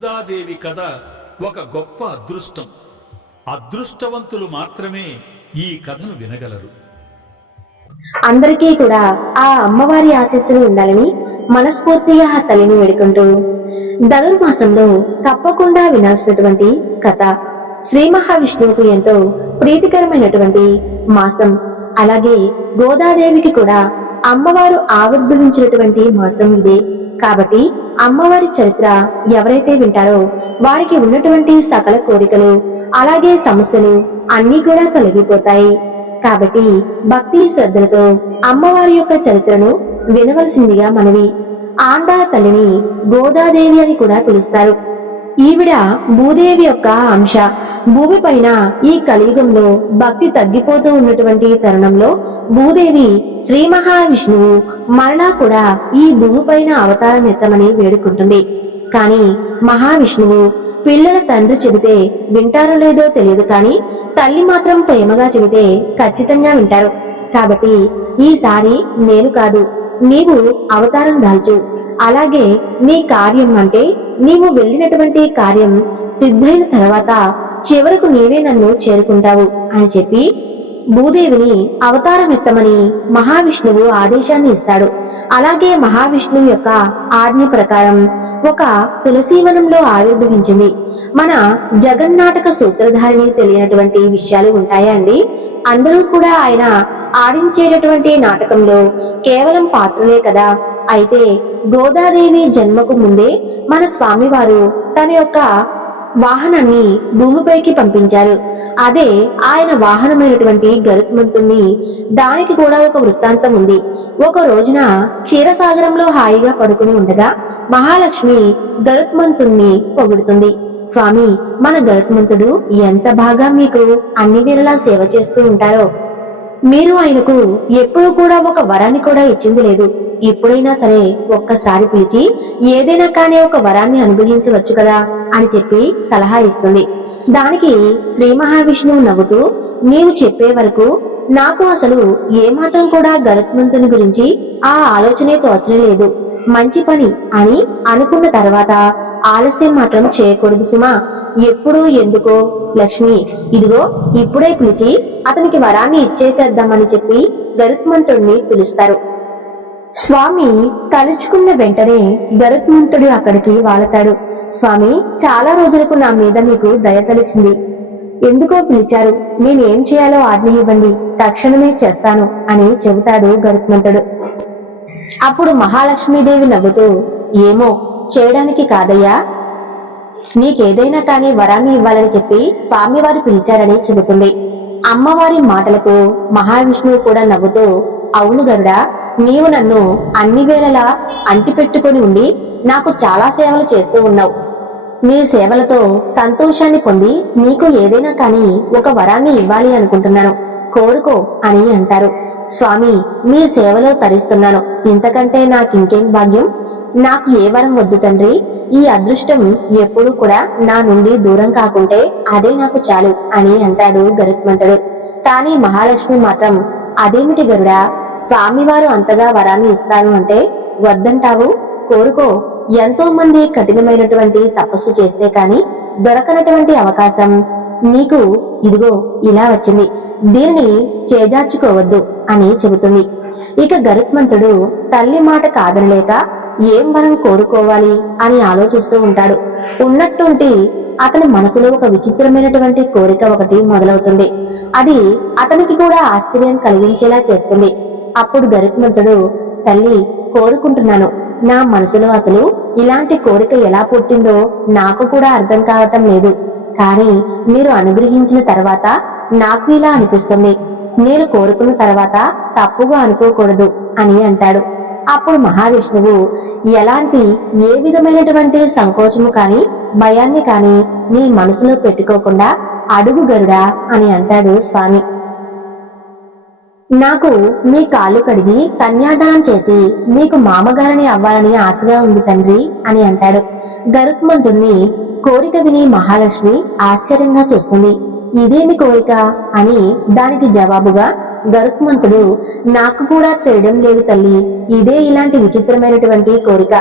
గోదాదేవి కథ ఒక గొప్ప అదృష్టం. అదృష్టవంతులు మాత్రమే ఈ కథను వినగలరు. అందరికీ కూడా ఆ అమ్మవారి ఆశీస్సులు ఉండాలని మనస్ఫూర్తిగా ఆ తల్లిని వేడుకుంటూ ధనుర్మాసంలో తప్పకుండా వినాల్సినటువంటి కథ. శ్రీ మహావిష్ణువుకు ఎంతో ప్రీతికరమైనటువంటి మాసం. అలాగే గోదాదేవికి కూడా అమ్మవారు ఆవిర్భవించినటువంటి మాసం ఇదే. కాబట్టి అమ్మవారి చరిత్ర ఎవరైతే వింటారో వారికి ఉన్నటువంటి సకల కోరికలు అలాగే సమస్యలు అన్నీ కూడా తొలగిపోతాయి. కాబట్టి భక్తి శ్రద్ధలతో అమ్మవారి యొక్క చరిత్రను వినవలసిందిగా మనవి. ఆండాల తల్లిని గోదాదేవి అని కూడా పిలుస్తారు. ఈవిడ భూదేవి యొక్క అంశ. భూమిపైన ఈ కలియుగంలో భక్తి తగ్గిపోతూ ఉన్నటువంటి తరుణంలో భూదేవి శ్రీ మహావిష్ణువు మరలా కూడా ఈ భూమిపైన అవతారం ఎత్తమని వేడుకుంటుంది. కాని మహావిష్ణువు పిల్లల తండ్రి చెబితే వింటారో లేదో తెలియదు, కానీ తల్లి మాత్రం ప్రేమగా చెబితే ఖచ్చితంగా వింటారు. కాబట్టి ఈసారి నేను కాదు, నీవు అవతారం దాల్చు. అలాగే నీ కార్యం అంటే నీవు వెళ్ళినటువంటి కార్యం సిద్ధైన తర్వాత చివరకు నీవే నన్ను చేరుకుంటావు అని చెప్పి భూదేవిని అవతారం ఎత్తమని మహావిష్ణువు ఆదేశాన్ని ఇస్తాడు. అలాగే మహావిష్ణువు యొక్క ఆజ్ఞ ప్రకారం ఒక తులసీవనంలో ఆవిర్భవించింది. మన జగన్నాటక సూత్రధారిని తెలియనటువంటి విషయాలు ఉంటాయా అండి? అందరూ కూడా ఆయన ఆడించేటటువంటి నాటకంలో కేవలం పాత్రలే కదా. అయితే గోదాదేవి జన్మకు ముందే మన స్వామివారు తన యొక్క వాహనాన్ని భూమిపైకి పంపించారు. అదే ఆయన వాహనమైనటువంటి గరుత్మంతుణ్ణి. దానికి కూడా ఒక వృత్తాంతం ఉంది. ఒక రోజున క్షీరసాగరంలో హాయిగా పడుకుని ఉండగా మహాలక్ష్మి గరుత్మంతుణ్ణి పొగుడుతుంది. స్వామి, మన గరుత్మంతుడు ఎంత బాగా మీకు అన్ని వేళలా సేవ చేస్తూ ఉంటారో. మీరు ఆయనకు ఎప్పుడూ కూడా ఒక వరాన్ని కూడా ఇచ్చింది లేదు. ఎప్పుడైనా సరే ఒక్కసారి పిలిచి ఏదైనా కానీ ఒక వరాన్ని అనుగ్రహించవచ్చు కదా అని చెప్పి సలహా ఇస్తుంది. దానికి శ్రీ మహావిష్ణువు నవ్వుతూ, నీవు చెప్పే వరకు నాకు అసలు ఏమాత్రం కూడా గరుత్మంతుని గురించి ఆ ఆలోచనే తోచలేదు. మంచి పని అని అనుకున్న తర్వాత ఆలస్యం మాత్రం చేయకూడదు సుమా. ఎప్పుడూ ఎందుకో లక్ష్మి, ఇదిగో ఇప్పుడే పిలిచి అతనికి వరాన్ని ఇచ్చేసేద్దామని చెప్పి గరుత్మంతుడిని పిలుస్తారు. స్వామి తలుచుకున్న వెంటనే గరుత్మంతుడు అక్కడికి వాలతాడు. స్వామి, చాలా రోజులకు నా మీద మీకు దయ తలిచింది. ఎందుకో పిలిచారు, నేనేం చేయాలో ఆజ్ఞ ఇవ్వండి, తక్షణమే చేస్తాను అని చెబుతాడు గరుత్మంతుడు. అప్పుడు మహాలక్ష్మీదేవి నవ్వుతూ, ఏమో చేయడానికి కాదయ్యా, నీకేదైనా కానీ వరాన్ని ఇవ్వాలని చెప్పి స్వామివారు పిలిచారని చెబుతుంది. అమ్మవారి మాటలకు మహావిష్ణువు కూడా నవ్వుతూ, అవును గరుడా, నీవు నన్ను అన్ని వేళలా అంటిపెట్టుకుని ఉండి నాకు చాలా సేవలు చేస్తూ ఉన్నావు. నీ సేవలతో సంతోషాన్ని పొంది నీకు ఏదైనా కానీ ఒక వరాన్ని ఇవ్వాలి అనుకుంటున్నాను, కోరుకో అని అంటారు. స్వామి, మీ సేవలో తరిస్తున్నాను, ఇంతకంటే నాకింకేం భాగ్యం. నాకు ఏ వరం వద్దు తండ్రి, ఈ అదృష్టం ఎప్పుడూ కూడా నా నుండి దూరం కాకుంటే అదే నాకు చాలు అని అంటాడు గరుత్మంతుడు. కానీ మహాలక్ష్మి మాత్రం, అదేమిటి గరుడా, స్వామివారు అంతగా వరాన్ని ఇస్తాను అంటే వద్దంటావు? కోరుకో. ఎంతో మంది కఠినమైనటువంటి తపస్సు చేస్తే కాని దొరకనటువంటి అవకాశం నీకు ఇదిగో ఇలా వచ్చింది, దీనిని చేజార్చుకోవద్దు అని చెబుతుంది. ఇక గరుత్మంతుడు తల్లి మాట కాదనలేక ఏం వరం కోరుకోవాలి అని ఆలోచిస్తూ ఉంటాడు. ఉన్నట్టుండి అతని మనసులో ఒక విచిత్రమైనటువంటి కోరిక ఒకటి మొదలవుతుంది. అది అతనికి కూడా ఆశ్చర్యం కలిగించేలా చేస్తుంది. అప్పుడు గరుత్మంతుడు, తల్లి, కోరుకుంటున్నాను. నా మనసులో అసలు ఇలాంటి కోరిక ఎలా పుట్టిందో నాకు కూడా అర్థం కావటం లేదు. కానీ మీరు అనుగ్రహించిన తర్వాత నాకు ఇలా అనిపిస్తుంది. నేను కోరుకున్న తర్వాత తప్పుగా అనుకోకూడదు అని అంటాడు. అప్పుడు మహావిష్ణువు ఎలాంటి ఏ విధమైనటువంటి సంకోచము కాని భయాన్ని కాని నీ మనసులో పెట్టుకోకుండా అడుగు గరుడా అని అంటాడు స్వామి. నాకు మీ కాళ్ళు కడిగి కన్యాదానం చేసి మీకు మామగారిని అవ్వాలని ఆశగా ఉంది తండ్రి అని అంటాడు. గరుత్మంతుణ్ణి కోరిక విని మహాలక్ష్మి ఆశ్చర్యంగా చూస్తుంది. ఇదేమి కోరిక అని దానికి జవాబుగా గరుత్మంతుడు, నాకు కూడా తెలియడం లేదు తల్లి, ఇదే ఇలాంటి విచిత్రమైనటువంటి కోరిక.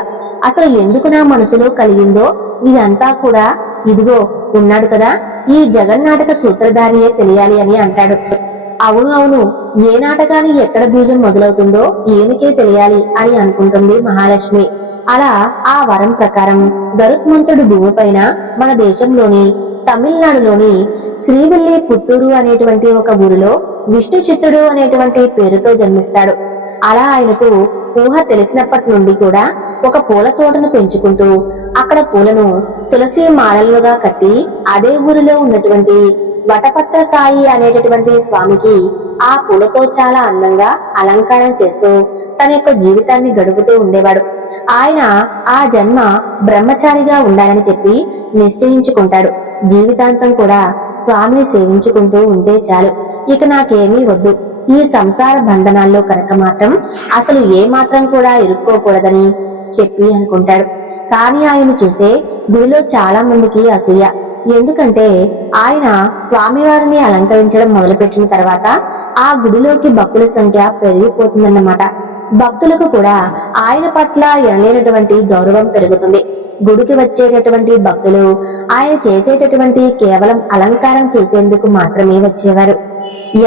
అసలు ఎందుకు నా మనసులో కలిగిందో ఇదంతా కూడా ఇదిగో ఉన్నాడు కదా ఈ జగన్నాటక సూత్రధారియే తెలియాలి అని అంటాడు. అవును అవును, ఏ నాటకాన్ని ఎక్కడ బీజం మొదలవుతుందో ఈయనకే తెలియాలి అని అనుకుంటుంది మహాలక్ష్మి. అలా ఆ వరం ప్రకారం గరుత్మంతుడు భూమిపైన మన దేశంలోని తమిళనాడులోని శ్రీవిల్లి పుత్తూరు అనేటువంటి ఒక ఊరిలో విష్ణు చిత్తుడు అనేటువంటి పేరుతో జన్మిస్తాడు. అలా ఆయనకు ఊహ తెలిసినప్పటి నుండి కూడా ఒక పూల తోటను పెంచుకుంటూ అక్కడ పూలను తులసి మాలలుగా కట్టి అదే ఊరిలో ఉన్నటువంటి వటపత్ర సాయి అనేటటువంటి స్వామికి ఆ పూలతో చాలా అందంగా అలంకారం చేస్తూ తన యొక్క జీవితాన్ని గడుపుతూ ఉండేవాడు. ఆయన ఆ జన్మ బ్రహ్మచారిగా ఉండాలని చెప్పి నిశ్చయించుకుంటాడు. జీవితాంతం కూడా స్వామిని సేవించుకుంటూ ఉంటే చాలు, ఇక నాకేమీ వద్దు, ఈ సంసార బంధనాల్లో కనుక మాత్రం అసలు ఏ మాత్రం కూడా ఇరుక్కోకూడదని చెప్పి అనుకుంటాడు. కానీ ఆయన చూస్తే గుడిలో చాలా మందికి అసూయ. ఎందుకంటే ఆయన స్వామివారిని అలంకరించడం మొదలుపెట్టిన తర్వాత ఆ గుడిలోకి భక్తుల సంఖ్య పెరిగిపోతుందన్నమాట. భక్తులకు కూడా ఆయన పట్ల ఎనలేనటువంటి గౌరవం పెరుగుతుంది. గుడికి వచ్చేటటువంటి భక్తులు ఆయన చేసేటటువంటి కేవలం అలంకారం చూసేందుకు మాత్రమే వచ్చేవారు.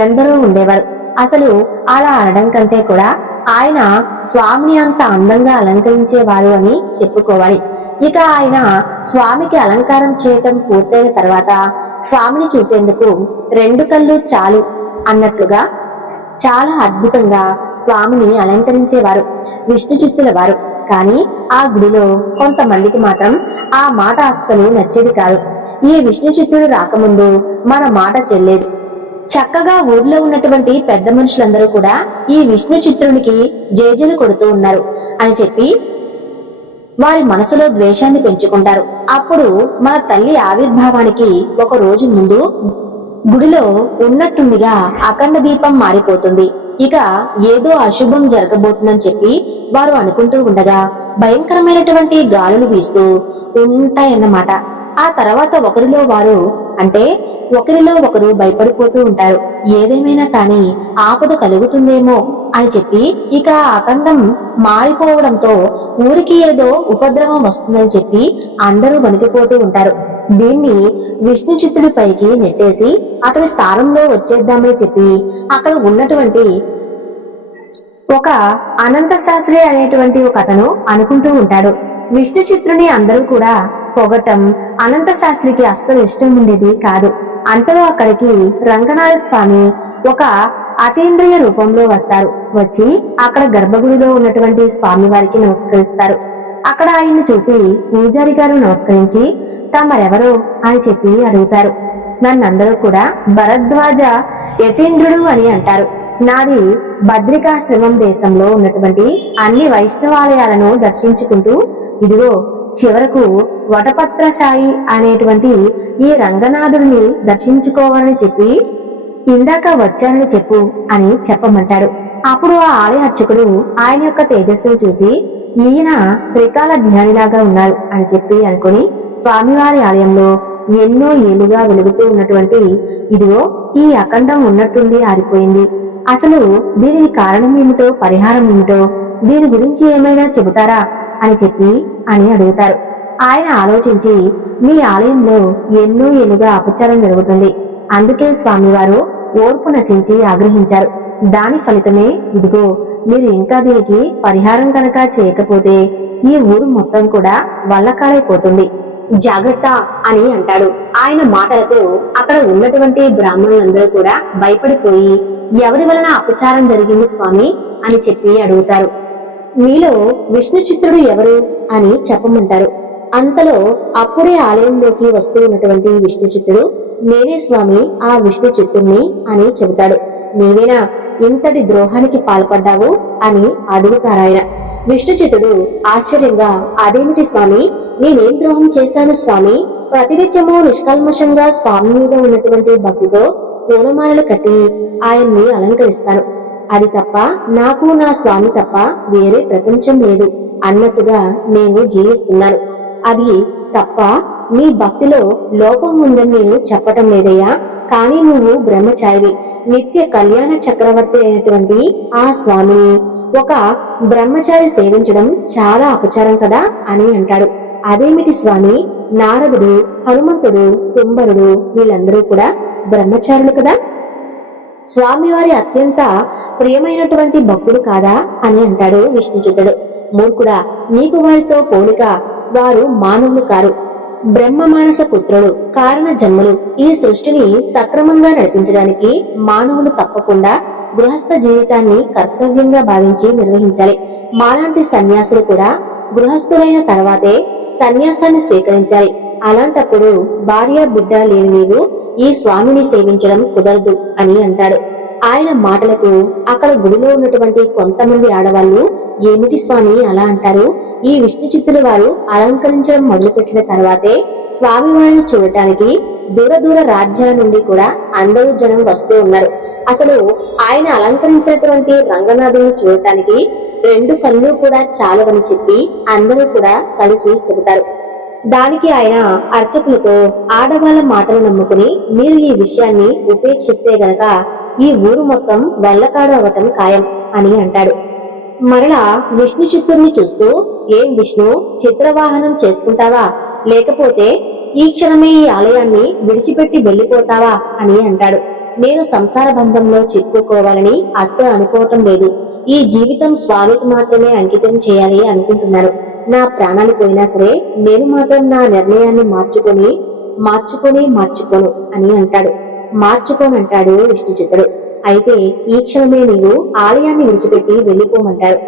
ఎందరో ఉండేవారు. అసలు అలా అనడం కంటే కూడా ఆయన స్వామిని అంత అందంగా అలంకరించేవారు అని చెప్పుకోవాలి. ఇక ఆయన స్వామికి అలంకారం చేయటం పూర్తయిన తర్వాత స్వామిని చూసేందుకు 2 కళ్ళు చాలు అన్నట్లుగా చాలా అద్భుతంగా స్వామిని అలంకరించేవారు విష్ణు చిత్తుల వారు. కానీ ఆ గుడిలో కొంతమందికి మాత్రం ఆ మాట అస్సలు నచ్చేది కాదు. ఈ విష్ణు చిత్తుడు రాకముందు మన మాట చెల్లేదు. చక్కగా ఊర్లో ఉన్నటువంటి పెద్ద మనుషులందరూ కూడా ఈ విష్ణు చిత్రునికి జేజేలు కొడుతూ ఉన్నారు అని చెప్పి వారి మనసులో ద్వేషాన్ని పెంచుకుంటారు. అప్పుడు మన తల్లి ఆవిర్భావానికి ఒక రోజు ముందు గుడిలో ఉన్నట్టుండిగా అఖండ దీపం మారిపోతుంది. ఇక ఏదో అశుభం జరగబోతుందని చెప్పి వారు అనుకుంటూ ఉండగా భయంకరమైనటువంటి గాలులు వీస్తూ ఉంటాయన్నమాట. ఆ తర్వాత ఒకరిలో ఒకరు భయపడిపోతూ ఉంటారు. ఏదేమైనా కానీ ఆపద కలుగుతుందేమో అని చెప్పి ఇక అఖండం మారిపోవడంతో ఊరికి ఏదో ఉపద్రవం వస్తుందని చెప్పి అందరూ వణికిపోతూ ఉంటారు. దీన్ని విష్ణు చిత్తుడి పైకి నెట్టేసి అతని స్థానంలో వచ్చేద్దామని చెప్పి అక్కడ ఉన్నటువంటి ఒక అనంత శాస్త్రి అనేటువంటి ఒక అతను అనుకుంటూ ఉంటాడు. విష్ణు చిత్రుని అందరూ కూడా పొగటం అనంత శాస్త్రికి అస్సలు ఇష్టం ఉండేది కాదు. అంతలో అక్కడికి రంగనాథ స్వామి ఒక అతీంద్రియ రూపంలో వస్తారు. వచ్చి అక్కడ గర్భగుడిలో ఉన్నటువంటి స్వామి వారికి నమస్కరిస్తారు. అక్కడ ఆయన్ని చూసి పూజారి గారు నమస్కరించి తమరెవరో అని చెప్పి అడుగుతారు. నన్నందరూ కూడా భరద్వాజ యతీంద్రుడు అని అంటారు. నాది బద్రికాశ్రమం దేశంలో ఉన్నటువంటి అన్ని వైష్ణవాలయాలను దర్శించుకుంటూ ఇదిగో చివరకు వటపత్రశాయి అనేటువంటి ఈ రంగనాథుడిని దర్శించుకోవాలని చెప్పి ఇందాక వచ్చానని చెప్పు అని చెప్పమంటాడు. అప్పుడు ఆ ఆలయ అర్చకుడు ఆయన యొక్క తేజస్సును చూసి ఈయన త్రికాల జ్ఞానిలాగా ఉన్నారు అని చెప్పి అనుకుని స్వామివారి ఆలయంలో ఎన్నో ఏళ్లుగా వెలుగుతూ ఉన్నటువంటి ఇదిగో ఈ అఖండం ఉన్నట్టుండి ఆరిపోయింది. అసలు దీనికి కారణం ఏమిటో, పరిహారం ఏమిటో, దీని గురించి ఏమైనా చెబుతారా అని చెప్పి అని అడుగుతారు. ఆయన ఆలోచించి మీ ఆలయంలో ఎన్నో ఏళ్లుగా అపచారం జరుగుతుంది, అందుకే స్వామివారు ఓర్పు నశించి ఆగ్రహించారు. దాని ఫలితమే ఇదిగో మీరు ఇంకా దీనికి పరిహారం కనుక చేయకపోతే ఈ ఊరు మొత్తం కూడా వల్లకాలైపోతుంది, జాగ్రత్త అని అంటాడు. ఆయన మాటలకు అక్కడ ఉన్నటువంటి బ్రాహ్మణులందరూ కూడా భయపడిపోయి ఎవరి వలన అపచారం జరిగింది స్వామి అని చెప్పి అడుగుతారు. మీలో విష్ణు చిత్రుడు ఎవరు అని చెప్పమంటారు. అంతలో అప్పుడే ఆలయంలోకి వస్తూ ఉన్నటువంటి విష్ణు చిత్రుడు నేనే స్వామి ఆ విష్ణు చిత్తుడిని అని చెబుతాడు. నీవేనా ఇంతటి ద్రోహానికి పాల్పడ్డావు అని అడుగుతారాయన. విష్ణు చిత్తుడు ఆశ్చర్యంగా అదేమిటి స్వామి, నేనేం ద్రోహం చేశాను స్వామి? ప్రతినిత్యము నిష్కల్మషంగా స్వామి మీద ఉన్నటువంటి భక్తితో పూలమాలలు కట్టి ఆయన్ని అలంకరిస్తాను. అది తప్ప నాకు నా స్వామి తప్ప వేరే ప్రపంచం లేదు అన్నట్టుగా నేను జీవిస్తున్నాను. అది తప్ప మీ భక్తిలో లోపం ఉందని నేను చెప్పటం లేదయ్యా కానీ నువ్వు బ్రహ్మచారివి, నిత్య కళ్యాణ చక్రవర్తి అయినటువంటి ఆ స్వామిని ఒక బ్రహ్మచారి సేవించడం చాలా అపచారం కదా అని అంటాడు. అదేమిటి స్వామి, నారదుడు, హనుమంతుడు, తుంబరుడు వీళ్ళందరూ కూడా బ్రహ్మచారులు కదా, స్వామివారి అత్యంత ప్రియమైనటువంటి భక్తుడు కాదా అని అంటాడు విష్ణుచిత్తుడు. మూర్ఖుడా, నీకు వారితో పోలిక, వారు మానవులు కారు, బ్రహ్మ మానస పుత్రుడు, కారణ జన్మలు. ఈ సృష్టిని సక్రమంగా నడిపించడానికి మానవులు తప్పకుండా గృహస్థ జీవితాన్ని కర్తవ్యంగా భావించి నిర్వహించాలి. మాలాంటి సన్యాసులు కూడా గృహస్థులైన తర్వాతే సన్యాసాన్ని స్వీకరించాలి. అలాంటప్పుడు భార్య బిడ్డ లేని నీవు ఈ స్వామిని సేవించడం కుదరదు అని అంటాడు. ఆయన మాటలకు అక్కడ గుడిలో ఉన్నటువంటి కొంతమంది ఆడవాళ్లు, ఏమిటి స్వామి అలా అంటారు, ఈ విష్ణు చిత్తుల వారు అలంకరించడం మొదలుపెట్టిన తర్వాతే స్వామివారిని చూడటానికి దూర దూర రాజ్యాల నుండి కూడా అందరూ జనం వస్తూ ఉన్నారు. అసలు ఆయన అలంకరించినటువంటి రంగనాథుని చూడటానికి 2 కళ్ళు కూడా చాలవని చెప్పి అందరూ కూడా కలిసి చెబుతారు. దానికి ఆయన అర్చకులతో, ఆడవాళ్ల మాటలు నమ్ముకుని మీరు ఈ విషయాన్ని ఉపేక్షిస్తే గనక ఈ ఊరు మొత్తం వెల్లకాడు అవటం ఖాయం అని అంటాడు. మరలా విష్ణు చిత్తుర్ని చూస్తూ, ఏం విష్ణు, చిత్రవాహనం చేసుకుంటావా, లేకపోతే ఈ క్షణమే ఈ ఆలయాన్ని విడిచిపెట్టి వెళ్లిపోతావా అని అంటాడు. నేను సంసార బంధంలో చిక్కుకోవాలని అస్సలు అనుకోవటం లేదు. ఈ జీవితం స్వామికి మాత్రమే అంకితం చేయాలి అనుకుంటున్నాను. నా ప్రాణాలు పోయినా సరే నేను మాత్రం నా నిర్ణయాన్ని మార్చుకోను అని అంటాడు. మార్చుకోనంటాడు విష్ణు చిత్తుడు. అయితే ఈ క్షణమే నీవు ఆలయాన్ని విడిచిపెట్టి వెళ్లిపోమంటారు.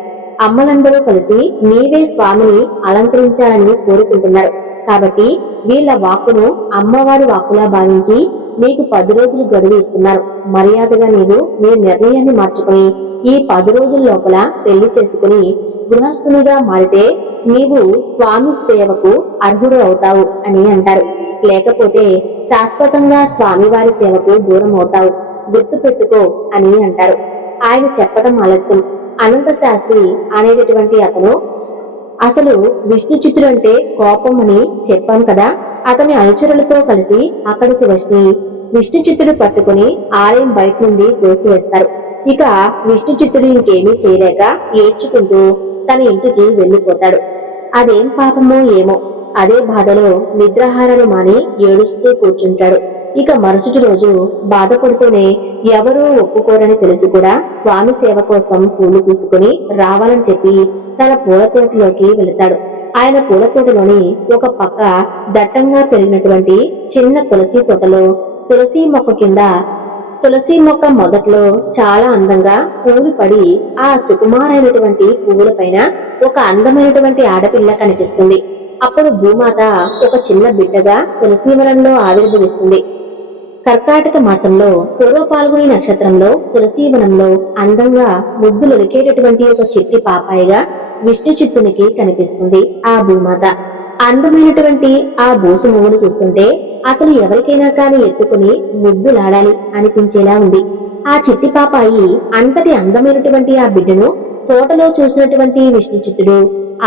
అమ్మలందరూ కలిసి నీవే స్వామిని అలంకరించాలని కోరుకుంటున్నారు. కాబట్టి వీళ్ల వాక్కును అమ్మవారి వాక్కులా భావించి నీకు 10 రోజులు గడువు ఇస్తున్నారు. మర్యాదగా నీవు నీ నిర్ణయాన్ని మార్చుకుని ఈ 10 రోజుల లోపల పెళ్లి చేసుకుని గృహస్థునిగా మారితే నీవు స్వామి సేవకు అర్హుడు అవుతావు అని అంటారు. లేకపోతే శాశ్వతంగా స్వామివారి సేవకు దూరం అవుతావు, గుర్తు పెట్టుకో అని అంటారు. ఆయన చెప్పడం ఆలస్యం. అనంత శాస్త్రి అనేటటువంటి అతను అసలు విష్ణు చిత్తుడు అంటే కోపం అని చెప్పాం కదా, అతని అనుచరులతో కలిసి అక్కడికి వచ్చి విష్ణు చిత్తుడు పట్టుకుని ఆలయం బయట నుండి తోసివేస్తారు. ఇక విష్ణు చిత్తుడు ఇంకేమీ చేయలేక ఏడ్చుకుంటూ తన ఇంటికి వెళ్లిపోతాడు. అదేం పాపమో ఏమో, అదే బాధలో నిద్రాహారాలు మాని ఏడుస్తూ కూర్చుంటాడు. ఇక మరుసటి రోజు బాధపడుతూనే ఎవరూ ఒప్పుకోరని తెలిసి కూడా స్వామి సేవ కోసం పూలు తీసుకుని రావాలని చెప్పి తన పూల తోటలోకి వెళతాడు. ఆయన పూల తోటలోని ఒక పక్క దట్టంగా పెరిగినటువంటి చిన్న తులసి తోటలో తులసి మొక్క మొదట్లో చాలా అందంగా పూలు పడి ఆ సుకుమారైనటువంటి పువ్వుల పైన ఒక అందమైనటువంటి ఆడపిల్ల కనిపిస్తుంది. అప్పుడు భూమాత ఒక చిన్న బిడ్డగా తులసీవనంలో ఆవిర్భవిస్తుంది. కర్కాటక మాసంలో పూర్వ పాల్గొని నక్షత్రంలో తులసీవనంలో అందంగా ముద్దులొలికేటటువంటి ఒక చిట్టి పాపాయిగా విష్ణు చిత్తునికి కనిపిస్తుంది ఆ భూమాత. అందమైనటువంటి ఆ బూసు మువ్వును చూస్తుంటే అసలు ఎవరికైనా కాని ఎత్తుకుని ముద్దులాడాలి అనిపించేలా ఉంది. ఆ చిట్టి పాపాయి అంతటి అందమైనటువంటి ఆ బిడ్డను తోటలో చూసినటువంటి విష్ణు చిత్తుడు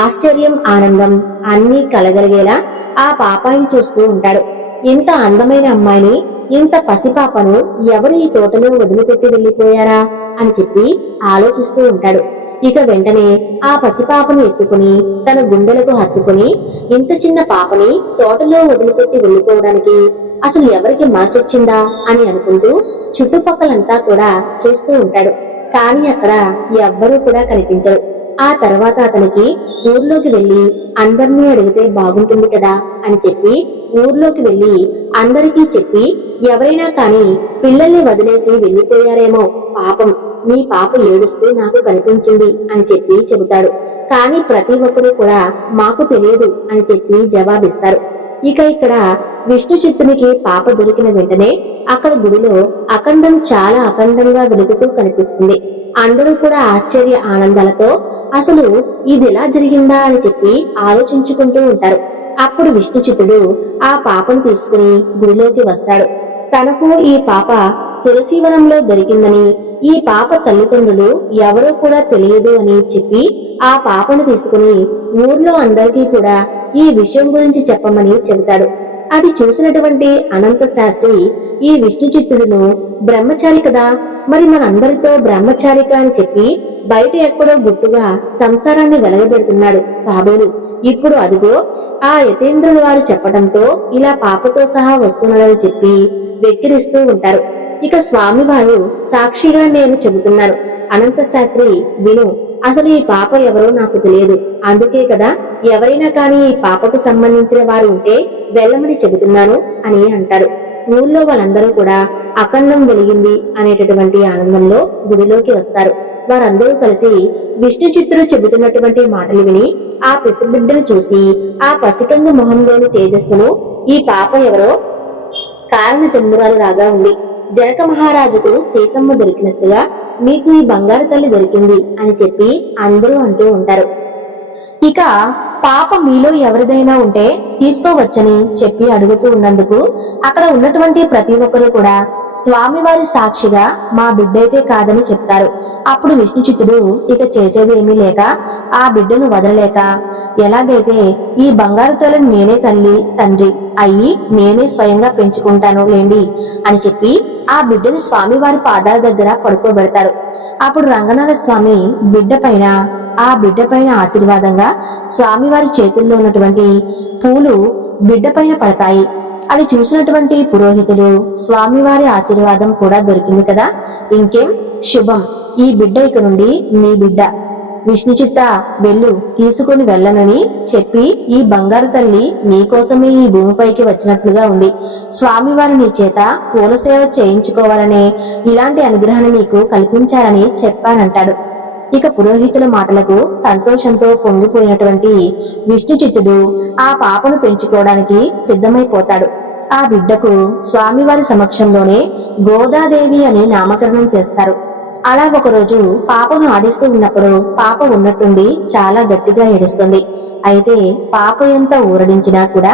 ఆశ్చర్యం, ఆనందం అన్నీ కలగలిగేలా ఆ పాపాయిని చూస్తూ ఉంటాడు. ఇంత అందమైన అమ్మాయిని, ఇంత పసిపాపను ఎవరు ఈ తోటలో వదిలిపెట్టి వెళ్లిపోయారా అని చెప్పి ఆలోచిస్తూ ఉంటాడు. ఇక వెంటనే ఆ పసిపాపను ఎత్తుకుని తన గుండెలకు హత్తుకుని ఇంత చిన్న పాపని తోటలో వదిలిపెట్టి వెళ్లిపోవడానికి అసలు ఎవరికి మనసొచ్చిందా అని అనుకుంటూ చుట్టుపక్కలంతా కూడా చూస్తూ ఉంటాడు. కానీ అక్కడ ఎవ్వరూ కూడా కనిపించరు. ఆ తర్వాత అతనికి ఊర్లోకి వెళ్లి అందరినీ అడిగితే బాగుంటుంది కదా అని చెప్పి ఊర్లోకి వెళ్లి అందరికీ చెప్పి, ఎవరైనా కాని పిల్లల్ని వదిలేసి వెళ్లిపోయారేమో, పాపం మీ పాప ఏడుస్తూ నాకు కనిపించింది అని చెప్పి చెబుతాడు. కానీ ప్రతి ఒక్కరూ కూడా మాకు తెలియదు అని చెప్పి జవాబిస్తారు. ఇక ఇక్కడ విష్ణు చిత్తునికి పాప దొరికిన వెంటనే అక్కడ గుడిలో చాలా అఖండంగా వెలుగుతూ కనిపిస్తుంది. అందరూ కూడా ఆశ్చర్య ఆనందాలతో అసలు ఇది ఎలా జరిగిందా అని చెప్పి ఆలోచించుకుంటూ ఉంటారు. అప్పుడు విష్ణు చిత్తుడు ఆ పాపను తీసుకుని గుడిలోకి వస్తాడు. తనకు ఈ పాప తులసీవనంలో దొరికిందని, ఈ పాప తల్లిదండ్రులు ఎవరో కూడా తెలియదు అని చెప్పి ఆ పాపను తీసుకుని ఊర్లో అందరికీ కూడా ఈ విషయం గురించి చెప్పమని చెబుతాడు. అది చూసినటువంటి అనంత శాస్త్రి ఈ విష్ణు చిత్తుడును బ్రహ్మచారి కదా, మరి మనందరితో బ్రహ్మచారిక అని చెప్పి బయట ఎక్కడో గుట్టుగా సంసారాన్ని వెలగబెడుతున్నాడు కాబోలు. ఇప్పుడు అదిగో ఆ యతేంద్రుల వారు చెప్పడంతో ఇలా పాపతో సహా వస్తున్నాడని చెప్పి వెక్కిరిస్తూ ఉంటారు. ఇక స్వామివారు సాక్షిగా నేను చెబుతున్నాను, అనంత శాస్త్రి విను, అసలు ఈ పాప ఎవరో నాకు తెలియదు. అందుకే కదా ఎవరైనా కానీ ఈ పాపకు సంబంధించిన వారు ఉంటే వెళ్ళమని చెబుతున్నాను అని అంటారు. ఊళ్ళో వాళ్ళందరూ కూడా అఖండం వెలిగింది అనేటటువంటి ఆనందంలో గుడిలోకి వస్తారు. వారందరూ కలిసి విష్ణు చిత్తుడు చెబుతున్నటువంటి మాటలు విని ఆ పసిబిడ్డను చూసి ఆ పసికందు మొహంలోని తేజస్సును, ఈ పాప ఎవరో కారణ జన్మురాలు లాగా ఉంది, జనక మహారాజుకు సీతమ్మ దొరికినట్టుగా మీకు ఈ బంగారు తల్లి దొరికింది అని చెప్పి అందరూ అంటూ ఉంటారు. ఇక పాప మీలో ఎవరిదైనా ఉంటే తీసుకోవచ్చని చెప్పి అడుగుతూ ఉన్నందుకు అక్కడ ఉన్నటువంటి ప్రతి ఒక్కరూ కూడా స్వామివారి సాక్షిగా మా బిడ్డైతే కాదని చెప్తారు. అప్పుడు విష్ణు చిత్తుడు ఇక చేసేది ఏమీ లేక ఆ బిడ్డను వదలలేక, ఎలాగైతే ఈ బంగారు తల్లిని నేనే తల్లి తండ్రి అయ్యి నేనే స్వయంగా పెంచుకుంటాను లేండి అని చెప్పి ఆ బిడ్డను స్వామివారి పాదాల దగ్గర పడుకోబెడతాడు. అప్పుడు రంగనాథ స్వామి ఆ బిడ్డ పైన ఆశీర్వాదంగా స్వామివారి చేతుల్లో ఉన్నటువంటి పూలు బిడ్డ పైన పడతాయి. అది చూసినటువంటి పురోహితులు స్వామివారి ఆశీర్వాదం కూడా దొరికింది కదా, ఇంకేం శుభం, ఈ బిడ్డ ఇక నుండి నీ బిడ్డ, విష్ణు చిత్త వెళ్ళు, తీసుకుని వెళ్ళనని చెప్పి ఈ బంగారు తల్లి నీకోసమే ఈ భూమిపైకి వచ్చినట్లుగా ఉంది. స్వామివారి నీ చేత పూల సేవ చేయించుకోవాలనే ఇలాంటి అనుగ్రహాన్ని నీకు కల్పించారని చెప్పానంటాడు. ఇక పురోహితుల మాటలకు సంతోషంతో పొంగిపోయినటువంటి విష్ణు చిత్తుడు ఆ పాపను పెంచుకోవడానికి సిద్ధమైపోతాడు. ఆ బిడ్డకు స్వామివారి సమక్షంలోనే గోదాదేవి అని నామకరణం చేస్తారు. అలా ఒకరోజు పాపను ఆడిస్తూ ఉన్నప్పుడు పాప ఉన్నట్టుండి చాలా గట్టిగా ఏడుస్తుంది. అయితే పాప ఎంత ఊరడించినా కూడా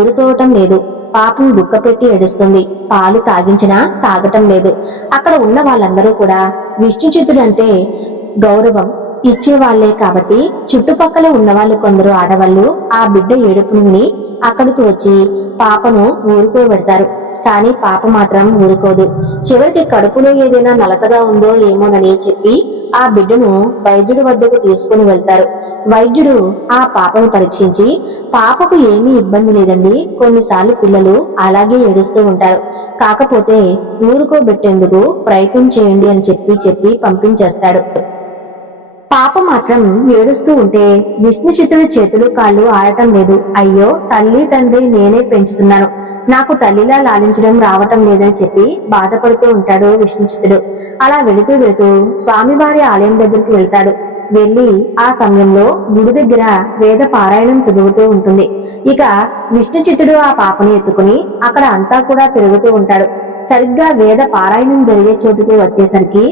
ఊరుకోవటం లేదు. పాపను గుక్కపెట్టి ఏడుస్తుంది. పాలు తాగించినా తాగటం లేదు. అక్కడ ఉన్న వాళ్ళందరూ కూడా విష్ణు చిత్తుడంటే గౌరవం ఇచ్చేవాళ్లే కాబట్టి చుట్టుపక్కల ఉన్నవాళ్ళు కొందరు ఆడవాళ్లు ఆ బిడ్డ ఏడుపును విని అక్కడికి వచ్చి పాపను ఊరుకోబెడతారు. కానీ పాప మాత్రం ఊరుకోదు. చివరికి కడుపులో ఏదైనా నలతగా ఉందో ఏమోనని చెప్పి ఆ బిడ్డను వైద్యుడి వద్దకు తీసుకుని వెళ్తారు. వైద్యుడు ఆ పాపను పరీక్షించి పాపకు ఏమీ ఇబ్బంది లేదండి, కొన్నిసార్లు పిల్లలు అలాగే ఏడుస్తూ ఉంటారు, కాకపోతే ఊరుకోబెట్టేందుకు ప్రయత్నం చేయండి అని చెప్పి పంపించేస్తాడు. పాప మాత్రం ఏడుస్తూ ఉంటే విష్ణు చిత్తుడి చేతులు కాళ్ళు ఆడటం లేదు. అయ్యో తల్లి తండ్రి నేనే పెంచుతున్నాను, నాకు తల్లిలా లాలించడం రావటం లేదని చెప్పి బాధపడుతూ ఉంటాడు విష్ణు చిత్తుడు. అలా వెళుతూ స్వామివారి ఆలయం దగ్గరికి వెళ్తాడు. వెళ్లి ఆ సమయంలో గుడి దగ్గర వేద పారాయణం చదువుతూ ఉంటుంది. ఇక విష్ణు చిత్తుడు ఆ పాపను ఎత్తుకుని అక్కడ అంతా కూడా తిరుగుతూ ఉంటాడు. సరిగ్గా వేద పారాయణం జరిగే చోటుకు వచ్చేసరికి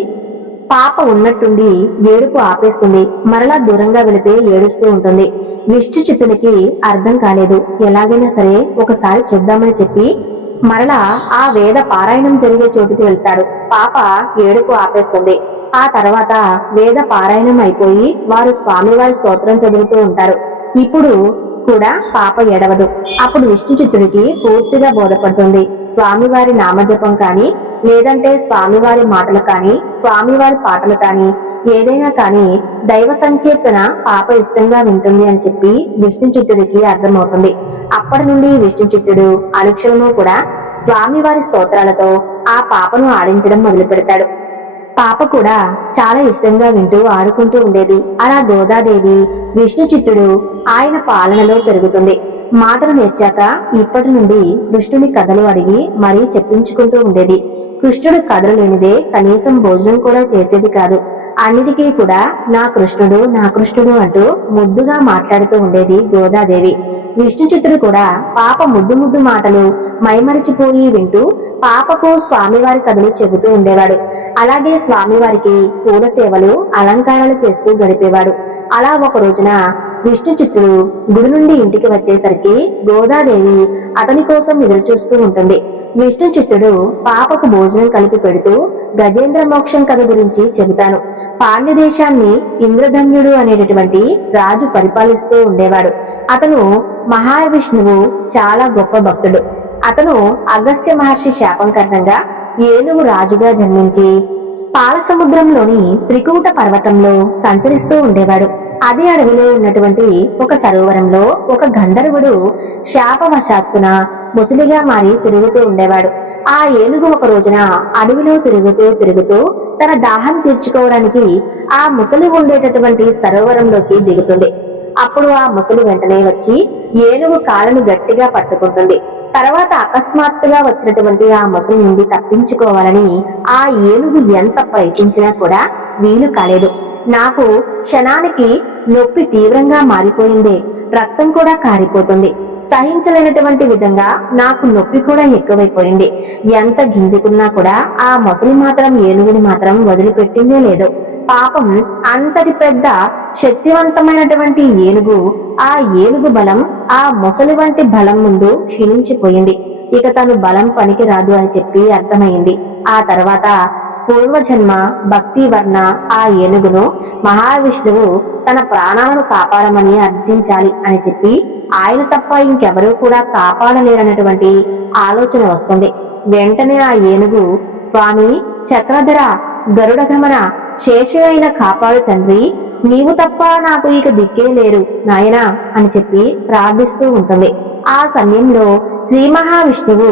పాప ఉన్నట్టుండి ఏడుపు ఆపేస్తుంది. మరలా దూరంగా వెళితే ఏడుస్తూ ఉంటుంది. విష్ణు చిత్తునికి అర్థం కాలేదు. ఎలాగైనా సరే ఒకసారి చూద్దామని చెప్పి మరలా ఆ వేద పారాయణం జరిగే చోటుకి వెళ్తాడు. పాప ఏడుపు ఆపేస్తుంది. ఆ తర్వాత వేద పారాయణం అయిపోయి వారు స్వామివారి స్తోత్రం చదువుతూ ఉంటారు. ఇప్పుడు కూడా పాప ఎడవదు. అప్పుడు విష్ణు చిత్తుడికి పూర్తిగా బోధపడుతుంది. స్వామివారి నామజపం కానీ లేదంటే స్వామివారి మాటలు కానీ స్వామివారి పాటలు కానీ ఏదైనా కానీ దైవ సంకీర్తన పాప ఇష్టంగా వింటుంది అని చెప్పి విష్ణు చిత్తుడికి అర్థమవుతుంది. అప్పటి నుండి విష్ణు చిత్తుడు అనుక్షణము కూడా స్వామివారి స్తోత్రాలతో ఆ పాపను ఆడించడం మొదలు పెడతాడు. పాప కూడా చాలా ఇష్టంగా వింటూ ఆడుకుంటూ ఉండేది. అలా గోదాదేవి విష్ణు చిత్తుడు ఆయన పాలనలో పెరుగుతుంది. మాటలు నేర్చాక ఇప్పటి నుండి కృష్ణుని కథలు అడిగి మరీ చెప్పించుకుంటూ ఉండేది. కృష్ణుడు కథలు లేనిదే కనీసం భోజనం కూడా చేసేది కాదు. అన్నిటికీ కూడా నా కృష్ణుడు అంటూ ముద్దుగా మాట్లాడుతూ ఉండేది గోదాదేవి. విష్ణు చిత్తుడు కూడా పాప ముద్దు మాటలు మైమరిచిపోయి వింటూ పాపకు స్వామివారి కథలు చెబుతూ ఉండేవాడు. అలాగే స్వామివారికి పూల సేవలు అలంకారాలు చేస్తూ గడిపేవాడు. అలా ఒక రోజున విష్ణు చిత్తుడు గుడి నుండి ఇంటికి వచ్చేసరికి గోదాదేవి అతని కోసం ఎదురు చూస్తూ ఉంటుంది. విష్ణు చిత్తుడు పాపకు భోజనం కలిపి పెడుతూ గజేంద్ర మోక్షం కథ గురించి చెబుతాను. పాండ్య దేశాన్ని ఇంద్రధన్యుడు అనేటటువంటి రాజు పరిపాలిస్తూ ఉండేవాడు. అతను మహావిష్ణువు చాలా గొప్ప భక్తుడు. అతను అగస్త్య మహర్షి శాపం కారణంగా ఏనుగు రాజుగా జన్మించి పాల సముద్రంలోని త్రికూట పర్వతంలో సంచరిస్తూ ఉండేవాడు. అదే అడవిలో ఉన్నటువంటి ఒక సరోవరంలో ఒక గంధర్వుడు శాపవశాత్తున ముసలిగా మారి తిరుగుతూ ఉండేవాడు. ఆ ఏనుగు ఒక రోజున అడవిలో తిరుగుతూ తన దాహం తీర్చుకోవడానికి ఆ ముసలి ఉండేటటువంటి సరోవరంలోకి దిగుతుంది. అప్పుడు ఆ ముసలి వెంటనే వచ్చి ఏనుగు కాళ్ళను గట్టిగా పట్టుకుంటుంది. తర్వాత అకస్మాత్తుగా వచ్చినటువంటి ఆ ముసలి నుండి తప్పించుకోవాలని ఆ ఏనుగు ఎంత ప్రయత్నించినా కూడా వీలు కాలేదు. నాకు క్షణానికి నొప్పి తీవ్రంగా మారిపోయింది, రక్తం కూడా కారిపోతుంది, సహించలేనటువంటి విధంగా నాకు నొప్పి కూడా ఎక్కువైపోయింది. ఎంత గింజుకున్నా కూడా ఆ మొసలి మాత్రం ఏనుగుని మాత్రం వదిలిపెట్టిందే లేదు. పాపం అంతటి పెద్ద శక్తివంతమైనటువంటి ఏనుగు, ఆ ఏనుగు బలం ఆ మొసలి వంటి బలం ముందు క్షీణించిపోయింది. ఇక తను బలం పనికి రాదు అని చెప్పి అర్థమైంది. ఆ తర్వాత పూర్వజన్మ భక్తి వర్ణ ఆ ఏనుగును మహావిష్ణువు తన ప్రాణాలను కాపాడమని అర్థించాలి అని చెప్పి ఆయన తప్ప ఇంకెవరూ కూడా కాపాడలేరన్నటువంటి ఆలోచన వస్తుంది. వెంటనే ఆ ఏనుగు, స్వామి చక్రధర గరుడ గమన శేషువైన కాపాడు తండ్రి, నీవు తప్ప నాకు ఇక దిక్కే లేరు నాయనా అని చెప్పి ప్రార్థిస్తూ ఉంటుంది. ఆ సమయంలో శ్రీ మహావిష్ణువు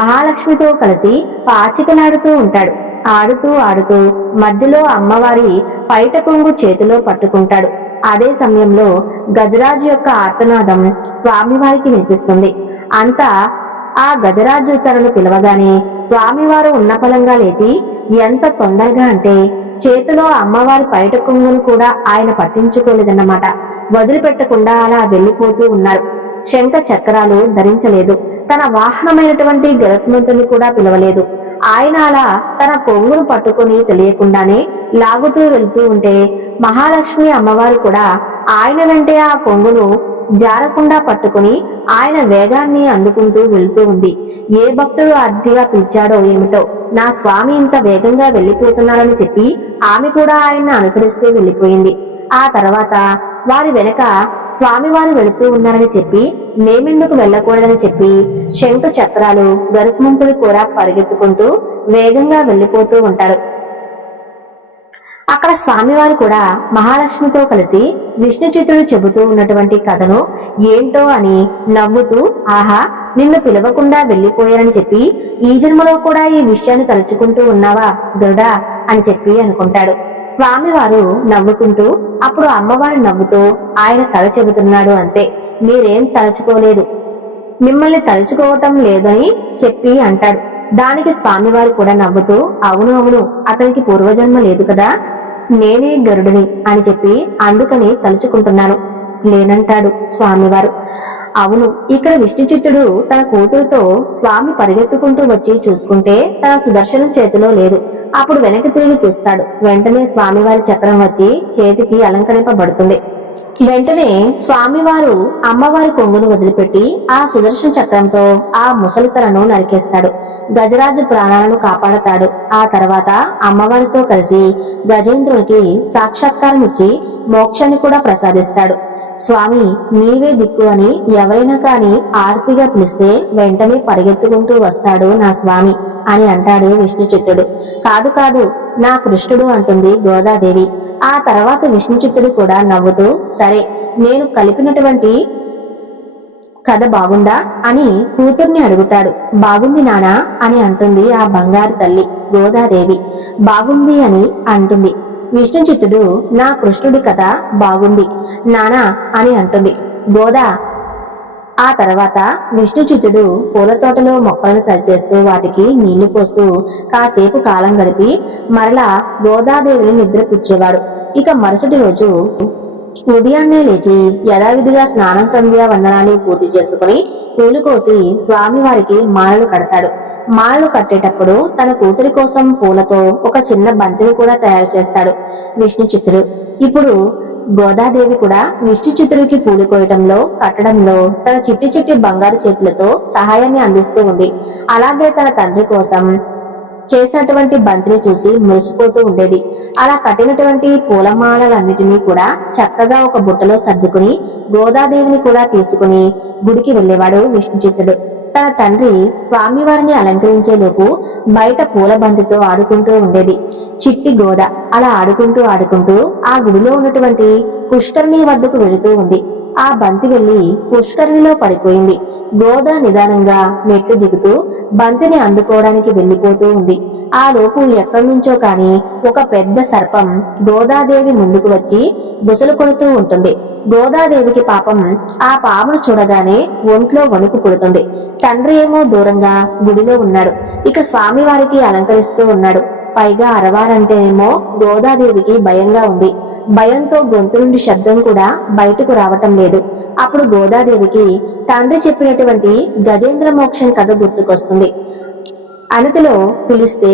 మహాలక్ష్మితో కలిసి పాచికలాడుతూ ఉంటాడు. ఆడుతూ మధ్యలో అమ్మవారి పైట కొంగు చేతిలో పట్టుకుంటాడు. అదే సమయంలో గజరాజు యొక్క ఆర్తనాదం స్వామివారికి వినిపిస్తుంది. అంతా ఆ గజరాజు తనను పిలవగానే స్వామివారు ఉన్నపలంగా లేచి, ఎంత తొందరగా అంటే చేతిలో అమ్మవారి పైట కొంగును కూడా ఆయన పట్టించుకోలేదన్నమాట. వదిలిపెట్టకుండా అలా వెళ్లిపోతూ ఉన్నారు. శంఖ చక్రాలు ధరించలేదు. తన వాహనమైనటువంటి గరుత్మంతుని కూడా పిలవలేదు. ఆయన అలా తన కొంగును పట్టుకుని తెలియకుండానే లాగుతూ వెళ్తూ ఉంటే మహాలక్ష్మి అమ్మవారు కూడా ఆయన వెంటే ఆ కొంగును జారకుండా పట్టుకుని ఆయన వేగాన్ని అందుకుంటూ వెళ్తూ ఉంది. ఏ భక్తుడు అర్ధిగా పిలిచాడో ఏమిటో, నా స్వామి ఇంత వేగంగా వెళ్లిపోతున్నారని చెప్పి ఆమె కూడా ఆయన్ని అనుసరిస్తూ వెళ్లిపోయింది. ఆ తర్వాత వారి వెనక స్వామివారు వెళుతూ ఉన్నారని చెప్పి మేమెందుకు వెళ్ళకూడదని చెప్పి శంఖ చక్రాలు గరుత్మంతుడు కూడా పరిగెత్తుకుంటూ వేగంగా వెళ్లిపోతూ ఉంటారు. అక్కడ స్వామివారు కూడా మహాలక్ష్మితో కలిసి విష్ణు చిత్రుడు చెబుతూ ఉన్నటువంటి కథను ఏంటో అని నవ్వుతూ, ఆహా నిన్ను పిలవకుండా వెళ్లిపోయారని చెప్పి ఈ జన్మలో కూడా ఈ విషయాన్ని తలుచుకుంటూ ఉన్నావా గరుడా అని చెప్పి అనుకుంటాడు. స్వామివారు నవ్వుకుంటూ, అప్పుడు అమ్మవారు నవ్వుతూ ఆయన కథ చెబుతున్నాడు అంతే, మీరేం తలుచుకోలేదు, మిమ్మల్ని తలుచుకోవటం లేదని చెప్పి అంటాడు. దానికి స్వామివారు కూడా నవ్వుతూ, అవును అతనికి పూర్వజన్మ లేదు కదా, నేనే గరుడిని అని చెప్పి అందుకని తలుచుకుంటున్నాను లేనంటాడు స్వామివారు. అవును, ఇక్కడ విష్ణుచిత్తుడు తన కూతురుతో స్వామి పరిగెత్తుకుంటూ వచ్చి చూసుకుంటే తన సుదర్శనం చేతిలో లేదు. అప్పుడు వెనక్కి తిరిగి చూస్తాడు. వెంటనే స్వామివారి చక్రం వచ్చి చేతికి అలంకరింపబడుతుంది. వెంటనే స్వామివారు అమ్మవారి కొంగును వదిలిపెట్టి ఆ సుదర్శన చక్రంతో ఆ ముసలితలను నరికేస్తాడు. గజరాజు ప్రాణాలను కాపాడతాడు. ఆ తర్వాత అమ్మవారితో కలిసి గజేంద్రునికి సాక్షాత్కారం ఇచ్చి మోక్షాన్ని కూడా ప్రసాదిస్తాడు. స్వామి నీవే దిక్కు అని ఎవరైనా కాని ఆర్తిగా పిలిస్తే వెంటనే పరిగెత్తుకుంటూ వస్తాడు నా స్వామి అని అంటాడు విష్ణు చిత్తుడు. కాదు నా కృష్ణుడు అంటుంది గోదాదేవి. ఆ తర్వాత విష్ణు చిత్తుడు కూడా నవ్వుతూ, సరే నేను కలిపినటువంటి కథ బాగుందా అని కూతుర్ని అడుగుతాడు. బాగుంది నానా అని అంటుంది ఆ బంగారు తల్లి గోదాదేవి. బాగుంది అని అంటుంది. విష్ణు చిత్తుడు నా కృష్ణుడి కథ బాగుంది నానా అని అంటుంది గోదా. ఆ తర్వాత విష్ణు చిత్తుడు పూల తోటలో మొక్కలను సరిచేస్తూ వాటికి నీళ్లు పోస్తూ కాసేపు కాలం గడిపి మరలా గోదాదేవిని నిద్రపుచ్చేవాడు. ఇక మరుసటి రోజు ఉదయాన్నే లేచి యథావిధిగా స్నానం సంధ్యా వందనాలు పూర్తి చేసుకుని పూలు కోసి స్వామివారికి మాలలు కడతాడు. మాలలు కట్టేటప్పుడు తన కూతురి కోసం పూలతో ఒక చిన్న బంతిని కూడా తయారు చేస్తాడు విష్ణు చిత్తుడు. ఇప్పుడు గోదాదేవి కూడా విష్ణు చిత్తుడికి పూలు కోయటంలో కట్టడంలో తన చిట్టి బంగారు చేతులతో సహాయాన్ని అందిస్తూ ఉంది. అలాగే తన తండ్రి కోసం చేసినటువంటి బంతిని చూసి మురిసిపోతూ ఉండేది. అలా కట్టినటువంటి పూలమాలలన్నిటినీ కూడా చక్కగా ఒక బుట్టలో సర్దుకుని గోదాదేవిని కూడా తీసుకుని గుడికి వెళ్లేవాడు విష్ణు చిత్తుడు. తన తండ్రి స్వామివారిని అలంకరించేలోపు బయట పూల బంతితో ఆడుకుంటూ ఉండేది చిట్టి గోద. అలా ఆడుకుంటూ ఆడుకుంటూ ఆ గుడిలో ఉన్నటువంటి పుష్కరిణి వద్దకు వెళుతూ ఉంది. ఆ బంతి వెళ్లి పుష్కరిణిలో పడిపోయింది. గోద నిదానంగా మెట్లు దిగుతూ బంతిని అందుకోవడానికి వెళ్లిపోతూ ఉంది. ఆ లోపు ఎక్కడి నుంచో కాని ఒక పెద్ద సర్పం గోదాదేవి ముందుకు వచ్చి బుసలు కొడుతూ ఉంటుంది. గోదాదేవికి పాపం ఆ పామును చూడగానే ఒంట్లో వణుకు పుడుతుంది. తండ్రి ఏమో దూరంగా గుడిలో ఉన్నాడు. ఇక స్వామివారికి అలంకరిస్తూ ఉన్నాడు. పైగా అరవాలంటేనేమో గోదాదేవికి భయంగా ఉంది. భయంతో గొంతు నుండి శబ్దం కూడా బయటకు రావటం లేదు. అప్పుడు గోదాదేవికి తండ్రి చెప్పినటువంటి గజేంద్ర మోక్షం కథ గుర్తుకొస్తుంది. అనతిలో పిలిస్తే